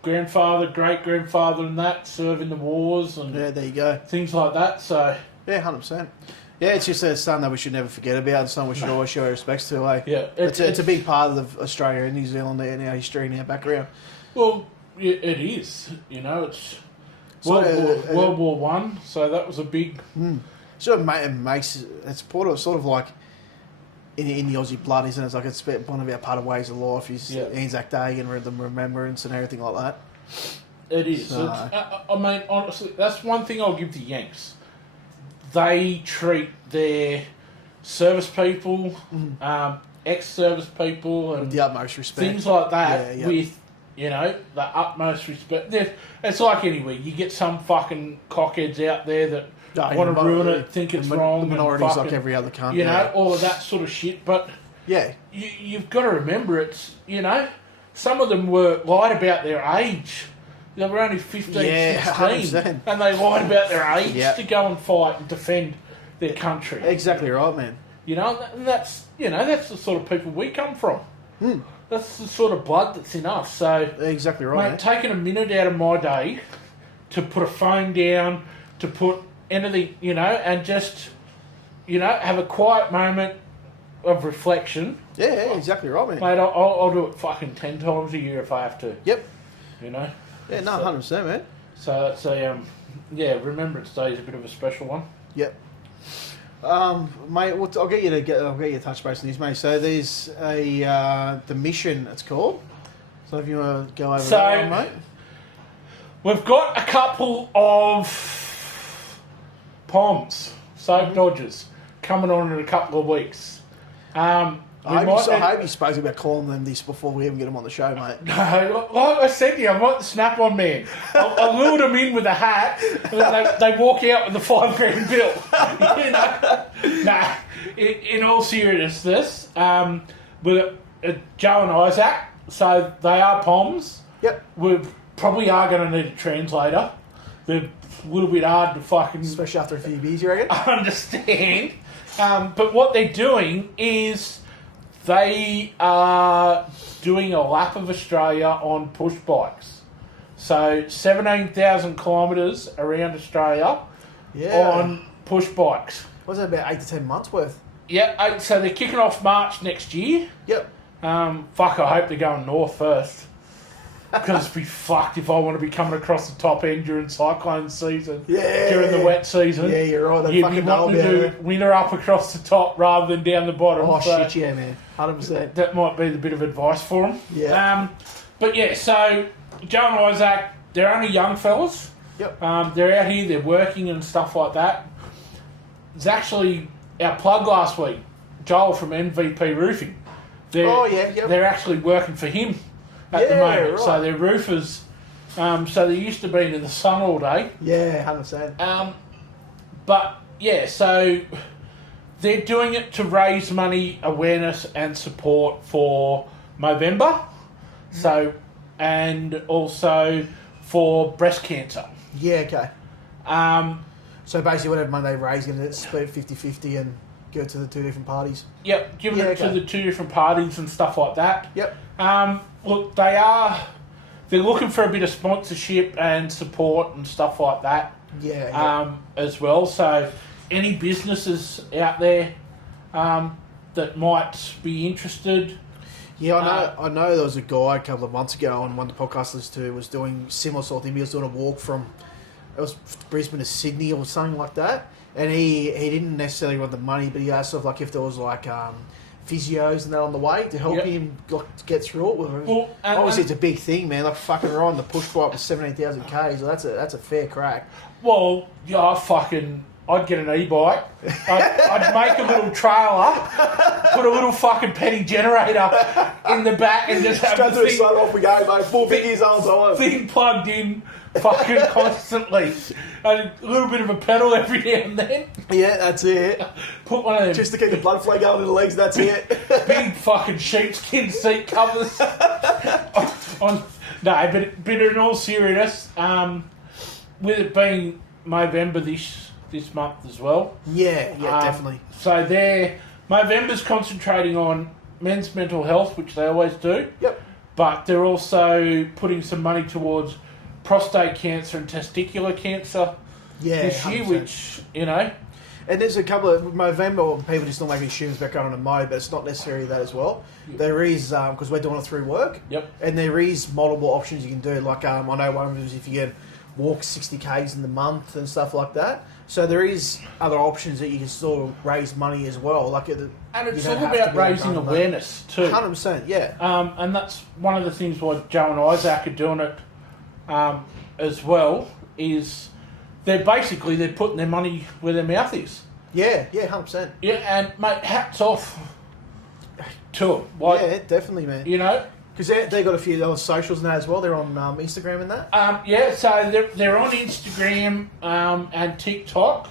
grandfather, great-grandfather and that, serving the wars and there you go. Things like that, so... Yeah, 100%. Yeah, it's just something that we should never forget about, and something we should always show our respects to, eh? Yeah. It's a big part of Australia and New Zealand and our history and our background. Well, it is. It's World War One, so that was a big... Sort of makes... It's sort of like... In the Aussie blood, isn't it? It's like it's one of our part of ways of life is Anzac Day and the remembrance and everything like that. It is. So. I mean, honestly, that's one thing I'll give the Yanks. They treat their service people, ex-service people, and with the utmost respect, things like that, with the utmost respect. It's like anywhere. You get some fucking cockheads out there that want to ruin it, think it's wrong. The minorities like every other country. You know, all of that sort of shit. But you've got to remember it's, you know, some of them were lied about their age. They were only 15, 16, 100%. and they lied about their age to go and fight and defend their country. Exactly right, man. You know, and that's the sort of people we come from. That's the sort of blood that's in us. So exactly right, mate, taking a minute out of my day to put a phone down, to put anything, you know, and just, you know, have a quiet moment of reflection. Yeah, exactly right, man. Mate, I'll do it fucking 10 times a year if I have to. Yep. You know? Yeah, no, 100%, man. So it's a, Remembrance Day is a bit of a special one. Yep. Mate, I'll get you to touch base on this, mate. So there's the mission, it's called. So if you want to go over that one, mate. We've got a couple of POMs, Soap Dodgers, coming on in a couple of weeks. I hope you spoke about calling them this before we even get them on the show, mate. No, like I said to you, I'm not the snap-on man. I lured them in with a hat, and then they walk out with a $5,000 bill. You know? Nah, in all seriousness, with Joe and Isaac, so they are POMs. Yep. We probably are going to need a translator. They're a little bit hard to fucking... Especially after a few beers, you reckon? Understand. But what they're doing is... They are doing a lap of Australia on push bikes. So 17,000 kilometres around Australia on push bikes. What's that, about 8 to 10 months worth? Yeah, so they're kicking off March next year. Yep. I hope they're going north first. Because it'd be fucked if I want to be coming across the top end during cyclone season. Yeah. During the wet season. Yeah, you're right. You'd be wanting to do winter up across the top rather than down the bottom. Oh, shit, yeah, man. 100%. That might be the bit of advice for them. Yeah. But yeah, so Joe and Isaac, they're only young fellas. Yep. They're out here, they're working and stuff like that. It's actually our plug last week, Joel from MVP Roofing. They're actually working for him at the moment. Right. So they're roofers. So they used to be in the sun all day. Yeah, 100%. But yeah, so they're doing it to raise money, awareness and support for Movember. So, and also for breast cancer. Yeah, okay. So basically whatever money they raise, going to split 50-50 and give it to the two different parties? Yep, giving it to the two different parties and stuff like that. Yep. Look, they're looking for a bit of sponsorship and support and stuff like that. Yeah. As well. So any businesses out there that might be interested. Yeah, I know there was a guy a couple of months ago on one of the podcasts I listened to was doing similar sort of thing. He was doing a walk from Brisbane to Sydney or something like that. And he didn't necessarily want the money, but he asked sort of like if there was like physios and that on the way to help him get through it. Well, obviously, it's a big thing, man. Like fucking riding the push bike with 17,000 Ks. That's a fair crack. Well, yeah, I'd get an e-bike. I'd make a little trailer, put a little fucking petty generator in the back, and just have the thing, off we go, mate. Full biggies all the time. Thing plugged in, fucking constantly. And a little bit of a pedal every now and then. Yeah, that's it. Put one of them. Just to keep the blood flow going in the legs. That's it. Big fucking sheepskin seat covers. But in all seriousness, with it being Movember this month as well. Yeah, definitely. So Movember's concentrating on men's mental health, which they always do. Yep. But they're also putting some money towards prostate cancer and testicular cancer this year, 100%. which, you know. And there's a couple of Movember, people just not making assumptions about going on a mow, but it's not necessarily that as well. Yep. There is, because we're doing it through work, and there is multiple options you can do. Like, I know one of them is if you can walk 60 Ks in the month and stuff like that. So there is other options that you can still raise money as well. Like, and it's all about raising awareness too. 100%, yeah. And that's one of the things why Joe and Isaac are doing it as well, is they're putting their money where their mouth is. Yeah, 100%. Yeah, and mate, hats off to them. Like, yeah, definitely, man. You know, because they got a few other socials now as well. They're on Instagram and that. So they're on Instagram and TikTok.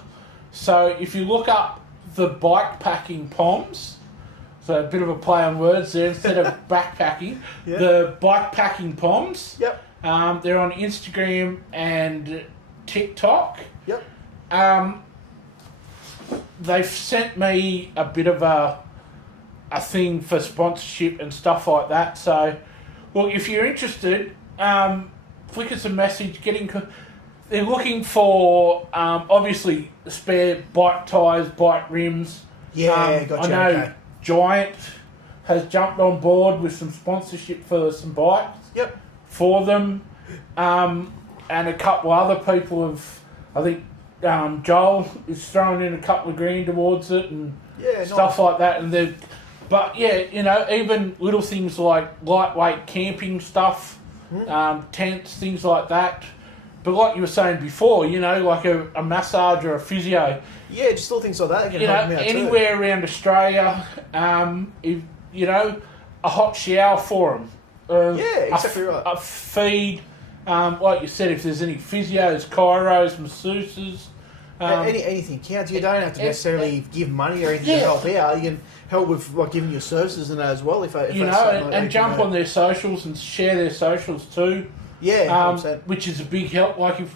So if you look up the bike packing poms, so a bit of a play on words there, instead of backpacking, the bike packing poms. Yep. They're on Instagram and TikTok. Yep. They've sent me a bit of a thing for sponsorship and stuff like that. So, well, if you're interested, flick us a message. They're looking for obviously spare bike tyres, bike rims. Yeah, gotcha. I know Giant has jumped on board with some sponsorship for some bikes. Yep. For them, and a couple other people have. I think Joel is throwing in a couple of grand towards it and stuff like that. And but yeah, you know, even little things like lightweight camping stuff, tents, things like that. But like you were saying before, you know, like a massage or a physio. Yeah, just little things like that. You know, anywhere around Australia, if, you know, a hot shower for them. Exactly right. A feed, like you said, if there's any physios, chiros, masseuses. Anything counts. You don't have to necessarily give money or anything to help out. You can help with like giving your services and that as well. If you know, and jump on their socials and share their socials too. Yeah, which is a big help. Like if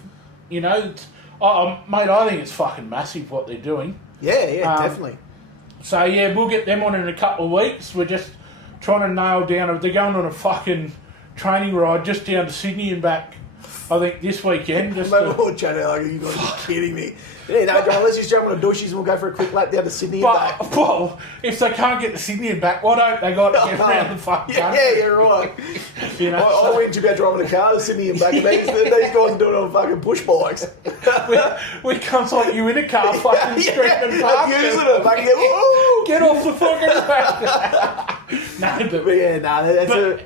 you know, mate, I think it's fucking massive what they're doing. Yeah, definitely. So yeah, we'll get them on in a couple of weeks. We're just trying to nail down. They're going on a fucking training ride just down to Sydney and back. I think this weekend. Just we'll chat out like, you got to be kidding me. Yeah, no, John, let's just jump on the douches and we'll go for a quick lap down to Sydney and back. Well, if they can't get to Sydney and back, why don't they got to get around the fucking country? Yeah, you're right. You know, I went about driving a car to Sydney and back, and these guys are doing it on fucking push bikes. we can't like you in a car fucking screaming past. Using it, fucking get off the fucking back.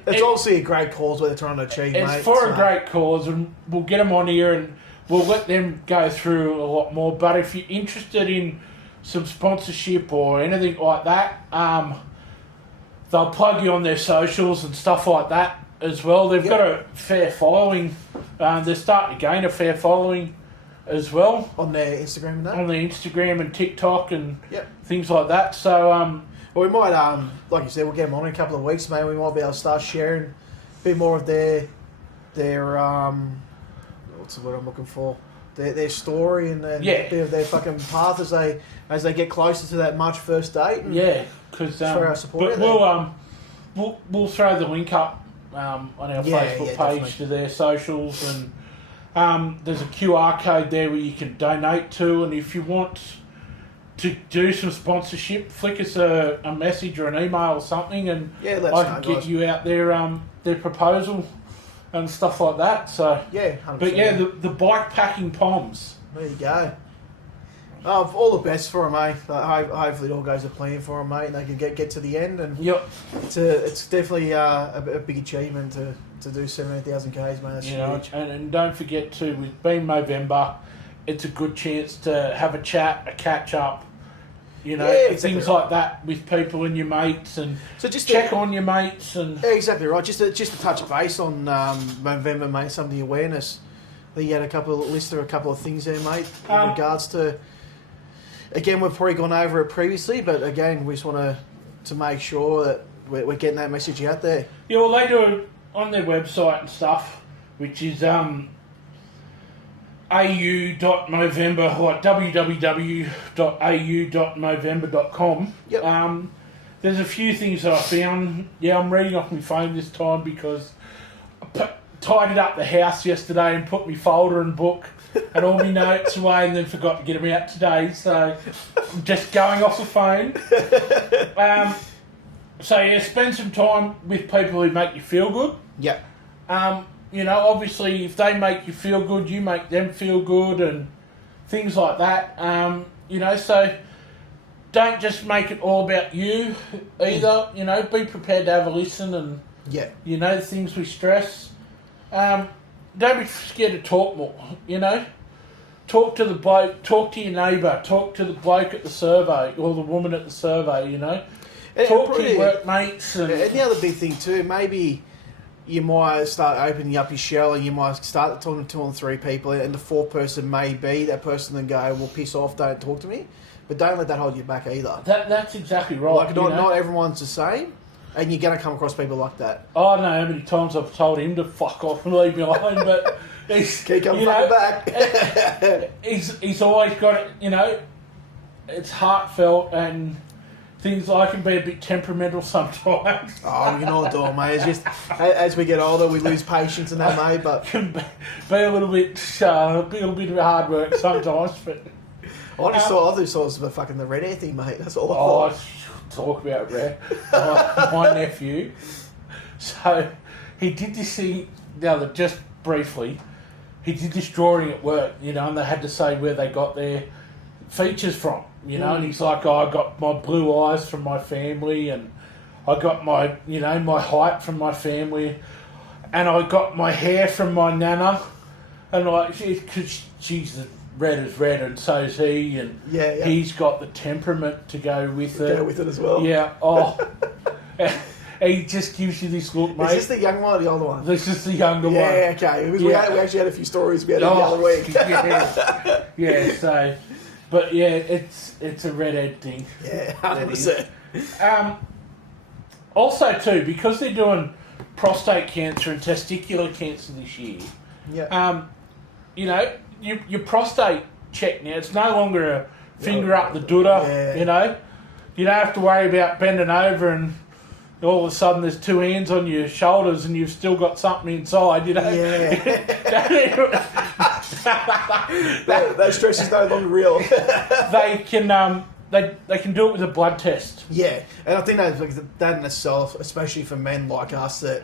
It's obviously a great cause what they're trying to achieve, it's mate. It's for a great cause, and we'll get them on here and we'll let them go through a lot more. But if you're interested in some sponsorship or anything like that, they'll plug you on their socials and stuff like that as well. They've got a fair following. They're starting to gain a fair following as well. On their Instagram and that? On their Instagram and TikTok and things like that. So, well, we might, like you said, we'll get them on in a couple of weeks, mate. We might be able to start sharing a bit more of their what's the word I'm looking for? Their story and a bit of their fucking path as they get closer to that March 1st date. Because for our support. But we'll throw the link up on our Facebook page definitely. to their socials, and there's a QR code there where you can donate to, and if you want to do some sponsorship, flick us a message or an email or something, and I can get you out their proposal and stuff like that. So 100%. But the bike packing poms. There you go. All the best for them, mate. Hopefully it all goes to plan for them, mate, and they can get to the end. And it's definitely a big achievement to do 17,000 Ks, mate. That's huge. And don't forget to, with being Movember, it's a good chance to have a chat, a catch up, you know, things like that with people and your mates, and so just check on your mates. And exactly right. Just to touch base on Movember, mate, some of the awareness. I think you had a couple of things there, mate, in regards to. Again, we've probably gone over it previously, but again, we just want to make sure that we're getting that message out there. Yeah, well, they do it on their website and stuff, which is au.movember, like www.au.movember.com. Yep. There's a few things that I found. Yeah, I'm reading off my phone this time because I tidied up the house yesterday and put my folder and book and all my notes away, and then forgot to get them out today. So I'm just going off the phone. So yeah, spend some time with people who make you feel good. Yeah. You know, obviously, if they make you feel good, you make them feel good, and things like that. You know, so don't just make it all about you either. You know, be prepared to have a listen, and you know, things we stress. Don't be scared to talk more. You know, talk to the bloke, talk to your neighbour, talk to the bloke at the survey or the woman at the survey. You know, talk to your workmates. And the other big thing too, maybe you might start opening up your shell and you might start talking to 2 or 3 people, and the 4th person may be that person and go, well, piss off, don't talk to me. But don't let that hold you back either. That's exactly right. Like, not everyone's the same, and you're going to come across people like that. I don't know how many times I've told him to fuck off and leave me alone, but keep coming back. he's always got it, it's heartfelt, and things I can be a bit temperamental sometimes. Oh, we can all do it, mate. It's just, as we get older, we lose patience in that, mate, but... Can be a little bit of hard work sometimes, but... I just thought it was fucking the red hair thing, mate. That's all I thought. Talk about red. My nephew. So, he did this thing, just briefly, he did this drawing at work, and they had to say where they got their features from, and he's like, I got my blue eyes from my family, and I got my, my height from my family, and I got my hair from my nana, and like, because she's red as red, and so's he, and he's got the temperament to go with it. Go with it as well. Yeah. He just gives you this look, mate. Is this the young one or the older one? This is the younger one. Yeah, okay. We actually had a few stories about it the other week. So, but yeah, it's a redhead thing. Yeah, 100%. Also, too, because they're doing prostate cancer and testicular cancer this year, your prostate check now, it's no longer a finger up the doodah, You don't have to worry about bending over and all of a sudden there's 2 hands on your shoulders and you've still got something inside, Yeah. That stress is no longer real. They can do it with a blood test. Yeah, and I think that in itself, especially for men like us that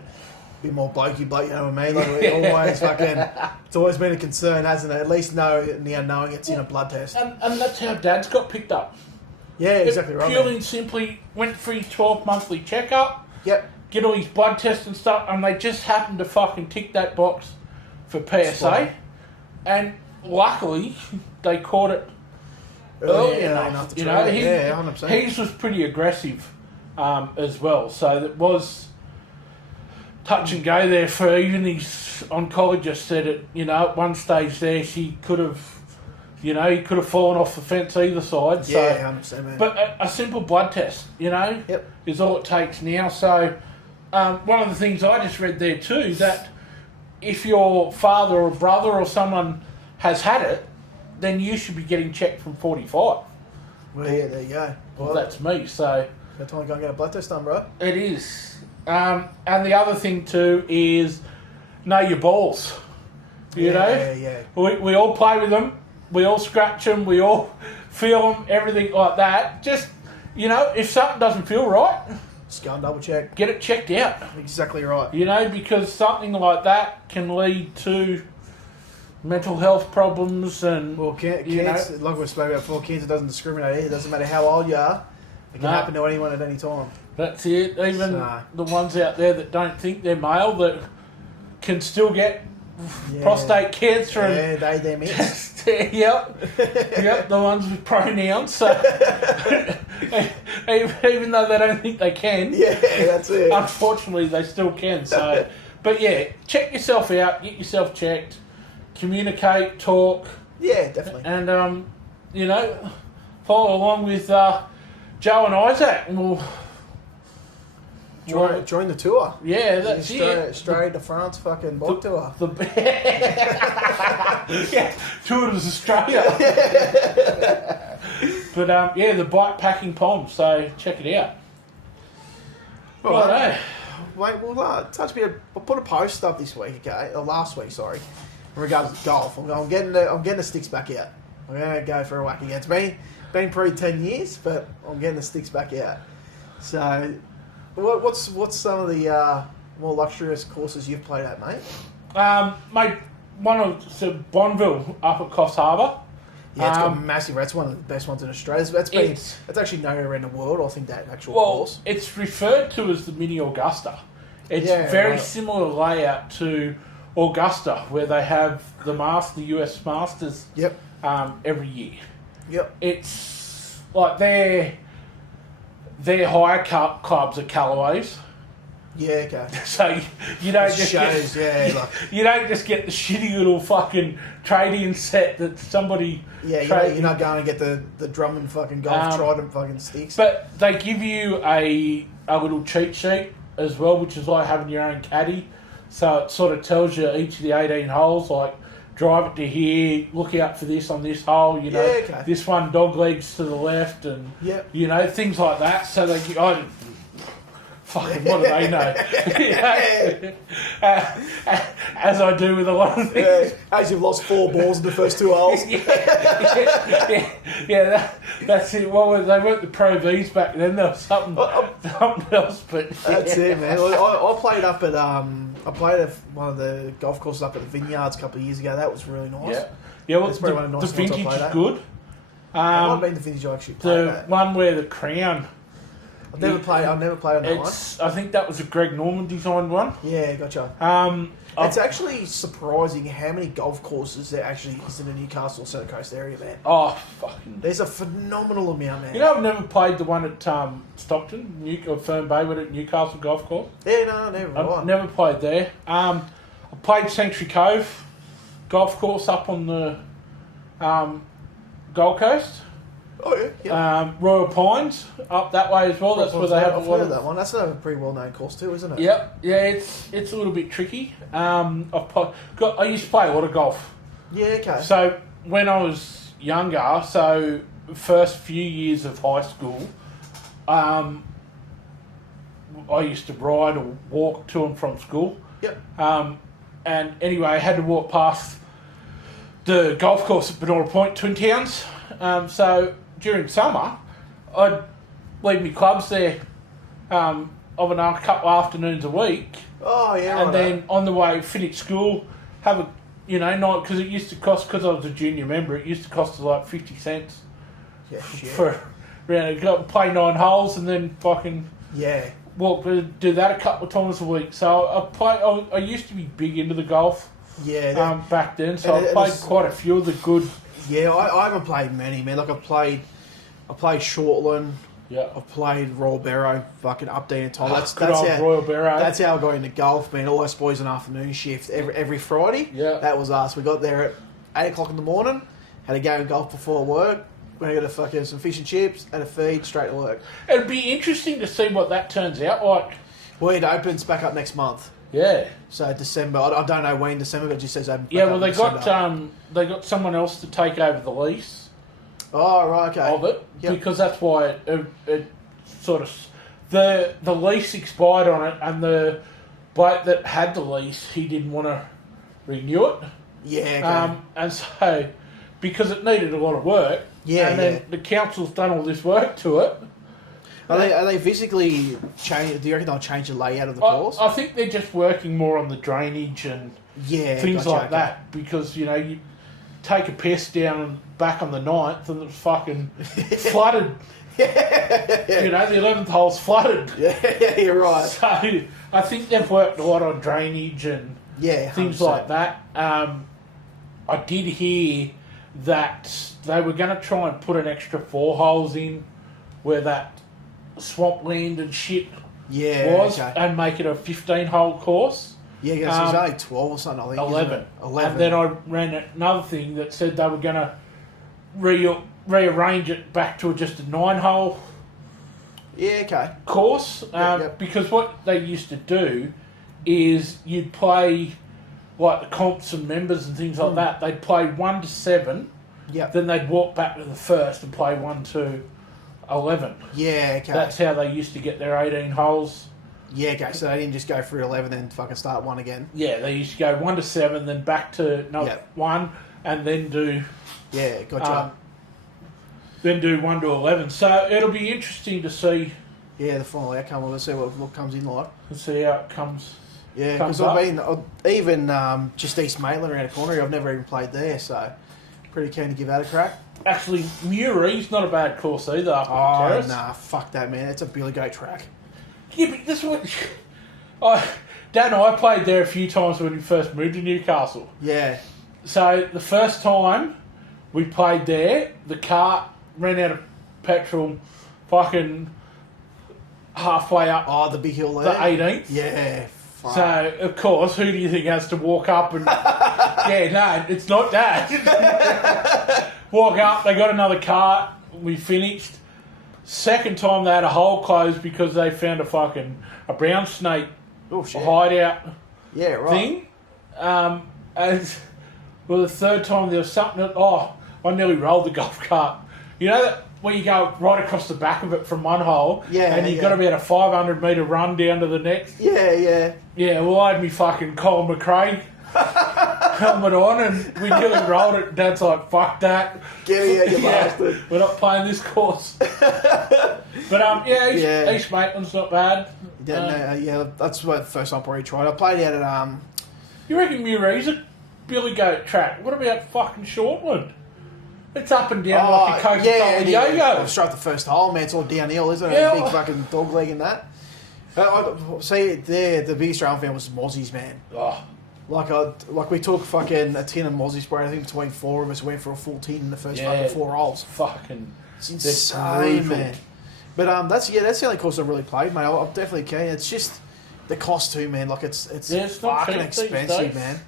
be more blokey, you know what I mean? Like it's always been a concern, hasn't it? At least knowing it's in a blood test. And that's how Dad's got picked up. Yeah, exactly right. Purely and simply went for his 12 monthly checkup. Yep. Get all his blood tests and stuff, and they just happened to fucking tick that box for PSA. Spot. And luckily, they caught it early enough. 100%. His was pretty aggressive as well. So it was touch and go there for even his oncologist said it, at one stage there she could have, he could have fallen off the fence either side. So, 100%, man. But a simple blood test, is all it takes now. So one of the things I just read there too, that if your father or brother or someone has had it, then you should be getting checked from 45. Well, yeah, there you go. Well, that's me, so... That time to go and get a blood test done, bro. It is. And the other thing too is know your balls. You know? Yeah. We all play with them. We all scratch them. We all feel them. Everything like that. Just, if something doesn't feel right... Just go and double check. Get it checked out. Exactly right. Because something like that can lead to mental health problems and... Well, cancer, like we spoke about before, cancer doesn't discriminate either. It doesn't matter how old you are. It can happen to anyone at any time. That's it. Even the ones out there that don't think they're male that can still get prostate cancer. Yeah, them is. Yep, the ones with pronouns. So even though they don't think they can. Yeah, that's it. Unfortunately, they still can. So, but yeah, check yourself out. Get yourself checked. Communicate, talk. Yeah, definitely. And, follow along with Joe and Isaac. And we'll join the tour. Yeah, that's it. Australia to France fucking bike tour. Tour to Australia. But, the bike packing pom, so check it out. Right. Mate, we'll touch a bit. I'll put a post up this week, okay? Or last week, sorry. In regards to golf, I'm getting the sticks back out. I'm going to go for a whack again. It's been probably 10 years, but I'm getting the sticks back out. So, what's some of the more luxurious courses you've played at, mate? Mate, one of Bonville up at Coffs Harbour. Yeah, it's got massive. That's one of the best ones in Australia. That's actually nowhere around the world. I think that actual course. It's referred to as the mini Augusta. It's very similar layout to Augusta, where they have the US Masters. Yep. Every year. Yep. It's like their higher clubs are Callaways. Yeah, okay. So you don't just shows, you don't just get the shitty little fucking trade-in set that somebody. Yeah, you're not going to get the drum and fucking golf trident fucking sticks. But they give you a little cheat sheet as well, which is like having your own caddy. So it sort of tells you each of the 18 holes, like drive it to here, look out for this on this hole, you know, this one dog legs to the left, and you know, things like that. So they, fucking, what do they know? As I do with a lot of things. As you've lost 4 balls in the first 2 holes. That's it. Well, they weren't the Pro Vs back then. There was something else. But that's it, man. I played up at one of the golf courses up at the Vineyards a couple of years ago. That was really nice. Yeah. Well, the vintage is good. It might have been the vintage I actually played. The one where the crown. I've never played on that one. I think that was a Greg Norman designed one. Yeah, gotcha. It's actually surprising how many golf courses there actually is in the Newcastle Centre Coast area, man. Oh, fucking. There's a phenomenal amount, man. You know, I've never played the one at Stockton, or Fern Bay, but at Newcastle Golf Course. Yeah, no, never. I've never played there. I played Sanctuary Cove Golf Course up on the Gold Coast. Oh, yeah. Royal Pines up that way as well. That's where they have a lot of that one. That's a pretty well-known course too, isn't it? Yep. Yeah, it's a little bit tricky. I used to play a lot of golf. Yeah, okay. So when I was younger, so first few years of high school, I used to ride or walk to and from school. Yep. And anyway, I had to walk past the golf course at Benora Point, Twin Towns. So during summer, I'd leave my clubs there of a couple of afternoons a week. Oh, yeah. And then on the way, finish school, have a, night, because it used to cost, because I was a junior member, it used to cost us like 50 cents. Yeah, shit. For around, play 9 holes and then fucking walk, do that a couple of times a week. So I used to be big into the golf. Yeah. Back then, so I played quite a few of the good. Yeah, I haven't played many, man. Like I played Shortland. Yeah. I've played Royal Barrow, fucking up there in time. That's how Royal Barrow. That's how I got into golf, man. All us boys on afternoon shift every Friday. Yeah. That was us. We got there at 8:00 in the morning. Had a game of golf before work. We got some fish and chips and a feed straight to work. It'd be interesting to see what that turns out like. Well, it opens back up next month. Yeah. So December. I don't know when December, but it just says open. Yeah, well, they got someone else to take over the lease. Oh, right, okay. Of it, because that's why it sort of the lease expired on it, and the bloke that had the lease, he didn't want to renew it. Yeah. Okay. And so because it needed a lot of work. Yeah. And then the council's done all this work to it. Are they physically change? Do you reckon they'll change the layout of the course? I think they're just working more on the drainage and things like that, because you take a piss down back on the 9th and it's fucking flooded. The 11th hole's flooded. Yeah, you're right. So I think they've worked a lot on drainage and things 100%. like that. I did hear that they were going to try and put an extra 4 holes in where that swampland and shit was, and make it a 15-hole course. Yeah, it was only 12 or something, I think. 11. And then I ran another thing that said they were going to rearrange it back to just a 9-hole course. Because what they used to do is you'd play like the comps and members and things like that. They'd play 1 to 7. Then they'd walk back to the first and play 1 to 11. Yeah, okay. That's how they used to get their 18 holes. Yeah, okay. So they didn't just go through 11 and fucking start 1 again. Yeah, they used to go 1 to 7, then back to 1, and then do. Yeah, gotcha. Then do 1 to 11. So it'll be interesting to see. Yeah, the final outcome. We'll see what comes in like. And see how it comes. Yeah, because I've been even just East Maitland around the corner. I've never even played there, so pretty keen to give that a crack. Actually, Murray's not a bad course either. Oh, nah, fuck that, man. It's a Billy Goat track. Yeah, but this one... Dad and I played there a few times when we first moved to Newcastle. Yeah. So, the first time we played there, the cart ran out of petrol, fucking halfway up Oh, the big hill the there. 18th. Yeah. Fuck. So, of course, who do you think has to walk up and... yeah, no, it's not that. Walk up, they got another cart, we finished. Second time they had a hole closed because they found a brown snake hideout thing. And well, the third time there was something that, I nearly rolled the golf cart. You know that where you go right across the back of it from one hole, and you've got to be at a 500 metre run down to the next? Yeah. Yeah, well, I had me fucking Colin McRae helmet on, and we nearly rolled it. Dad's like, fuck that. Get here, you bastard. We're not playing this course. But, East Maitland's not bad. That's the first time I already tried. I played out at... You reckon Murray's a Billy Goat track? What about fucking Shortland? It's up and down like a Coca-Cola yo-yo. Straight the first hole, man. It's all downhill, isn't it? Yeah. Big fucking dog leg in that. See, the biggest round fan was Mozzie's, man. Oh. Like we took fucking a tin of Mozzie spray. I think between four of us went for a full tin in the first fucking 4 holes. Fucking, it's insane, man. But that's the only course I've really played, mate. I'm definitely keen. It's just the cost too, man. Like it's fucking expensive, man.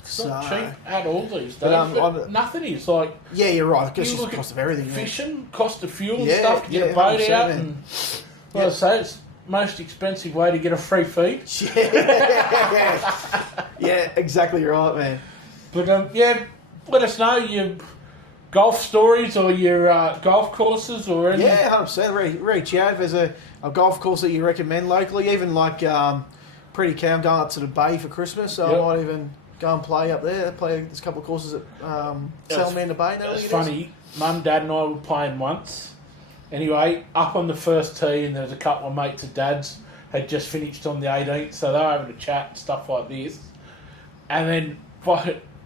It's not cheap at all these days. But nothing is like. Yeah, you're right. I guess it's the cost of everything. Fishing, cost of fuel and stuff to get a boat out, and I say it's most expensive way to get a free feed. Yeah, exactly right, man. But let us know your golf stories or your golf courses or anything. Yeah, 100%. Reach out if there's a golf course that you recommend locally. Even like Pretty Cow, I'm going up to the Bay for Christmas, so I might even go and play up there. There's a couple of courses at Salamander Bay now. It's funny. Mum, Dad and I were playing once. Anyway, up on the first tee, and there was a couple of mates of Dad's had just finished on the 18th, so they were having a chat and stuff like this. And then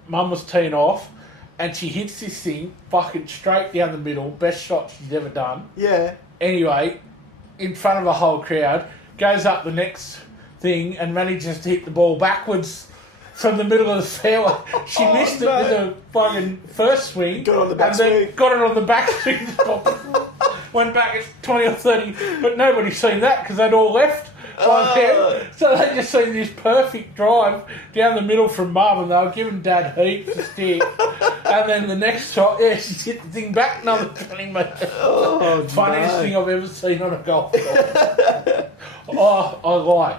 Mum was teeing off, and she hits this thing fucking straight down the middle, best shot she's ever done. Yeah. Anyway, in front of a whole crowd, goes up the next thing and manages to hit the ball backwards from the middle of the fairway. She missed it with a fucking first swing. Got it on the back swing. swing. Got it on the back swing. Went back at 20 or 30, but nobody's seen that because they'd all left by then. So they just seen this perfect drive down the middle from Mum, and they were giving Dad heaps of stick. And then the next shot, she hit the thing back another 20 metres. Funniest thing I've ever seen on a golf course. I lie.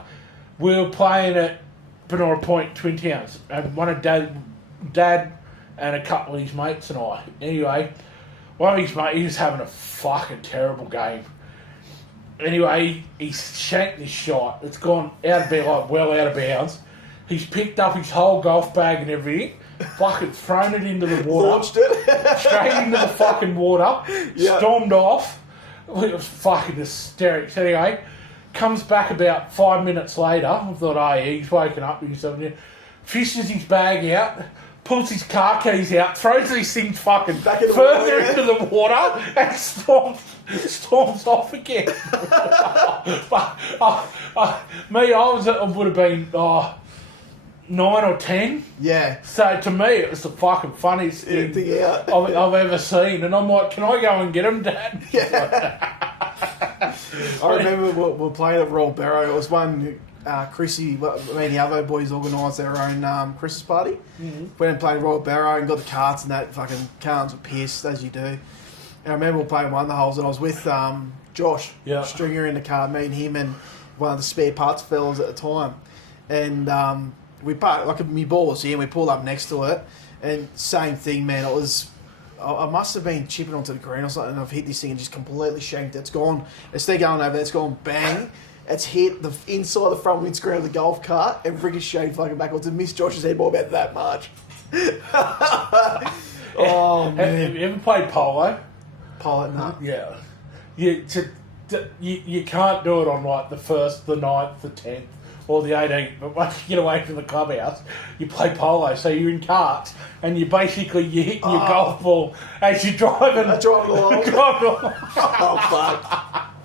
We were playing at Benora Point, Twin Towns, and one of Dad and a couple of his mates and I. Anyway, one of his mates, he was having a fucking terrible game. Anyway, he's shanked this shot. It's gone out of bounds, well out of bounds. He's picked up his whole golf bag and everything, fucking thrown it into the water. Launched it. Straight into the fucking water. Yeah. Stormed off. It was fucking hysterics. Anyway, comes back about 5 minutes later. I thought, he's woken up. Fishes his bag out, pulls his car keys out, throws these things fucking further into the water, and storms off again. Me, I would have been 9 or 10. Yeah. So to me, it was the fucking funniest thing I've ever seen. And I'm like, can I go and get him, Dad? Yeah. I remember we were playing at Royal Barrow. It was one Chrissy, me and the other boys organised their own Christmas party. Mm-hmm. Went and played Royal Barrow and got the carts and that. Fucking carts were pissed, as you do. And I remember we were playing one of the holes, and I was with Josh Stringer in the car, me and him and one of the spare parts fellas at the time. And we parked, like my ball was here, and we pulled up next to it. And same thing, man. It was, I must have been chipping onto the green or something, and I've hit this thing and just completely shanked it. It's gone, instead of going over there, it's gone bang. It's hit the inside the front windscreen of the golf cart and ricocheted fucking backwards and missed Josh's head by about that much. Oh, man. Have you ever played polo? Polo, no. Yeah. You can't do it on like the 1st, the 9th, the 10th, or the 18th, but once you get away from the clubhouse, you play polo. So you're in carts, and you're hitting your golf ball as you're driving. Driving along. Driving along. Oh,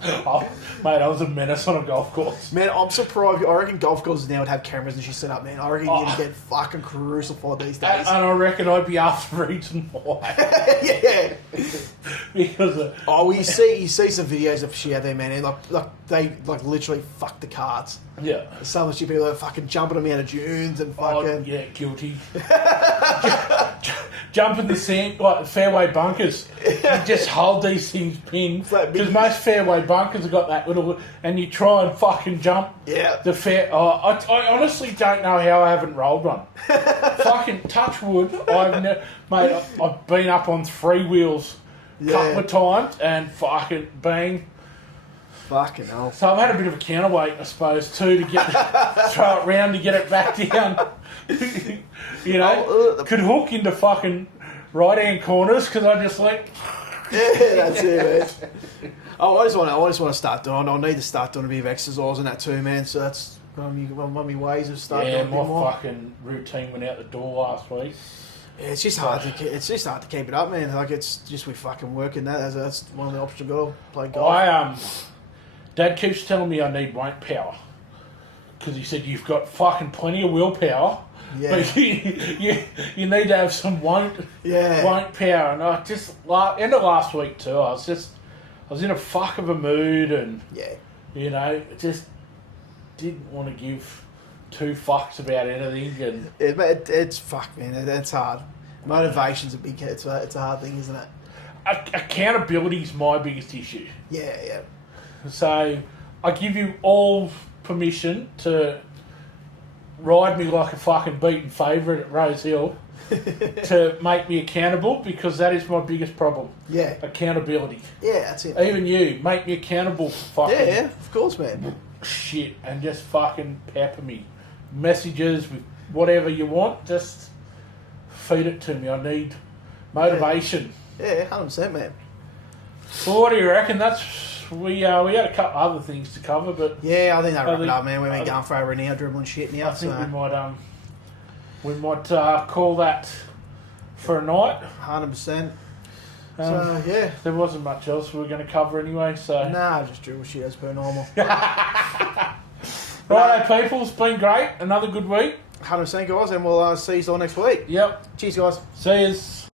fuck. Mate, I was a menace on a golf course. Man, I'm surprised. I reckon golf courses now would have cameras and shit set up, man. I reckon you'd get fucking crucified these days. And I reckon I'd be asked the reason why. Yeah. Because you see some videos of shit out there, man, and they literally fuck the carts. Yeah. Some of the shit people are fucking jumping them out of dunes and fucking... yeah, guilty. Jumping the sand, like fairway bunkers. You just hold these things pinned. Because most fairway bunkers have got that little... And you try and fucking jump the fair... I honestly don't know how I haven't rolled one. Fucking touch wood. I've been up on 3 wheels a couple of times and fucking bang... Fucking hell. So I've had a bit of a counterweight, I suppose, too, to throw it round to get it back down. You know, could hook into fucking right-hand corners because I just like... Yeah, that's it, man. I just want to start doing... I need to start doing a bit of exercise and that too, man. So that's one of my ways of starting doing a bit more. Yeah, my fucking routine went out the door last week. Yeah, it's just hard to keep it up, man. Like, it's just we fucking working that. That's one of the options I've got to play golf. Dad keeps telling me I need weight power because he said you've got fucking plenty of willpower, but you need to have some weight power. And I just end of last week too. I was in a fuck of a mood and you know just didn't want to give 2 fucks about anything. And it's fuck, man. It's hard. Motivation's a big. It's a hard thing, isn't it? Accountability's my biggest issue. Yeah. So I give you all permission to ride me like a fucking beaten favourite at Rose Hill to make me accountable because that is my biggest problem. Yeah. Accountability. Yeah, that's it. Even you, make me accountable for fucking... Yeah, of course, man. Shit, and just fucking pepper me. Messages with whatever you want, just feed it to me. I need motivation. Yeah, 100%, man. Well, what do you reckon? We had a couple other things to cover, but yeah, I think that wrapped it up, man. We've been going for over an hour dribbling shit now. I think we might call that for a night. 100%. So yeah, there wasn't much else we were going to cover anyway. So just dribble shit as per normal. Righto, people, it's been great. Another good week. 100%, guys, and we'll see you all next week. Yep. Cheers, guys. See yous.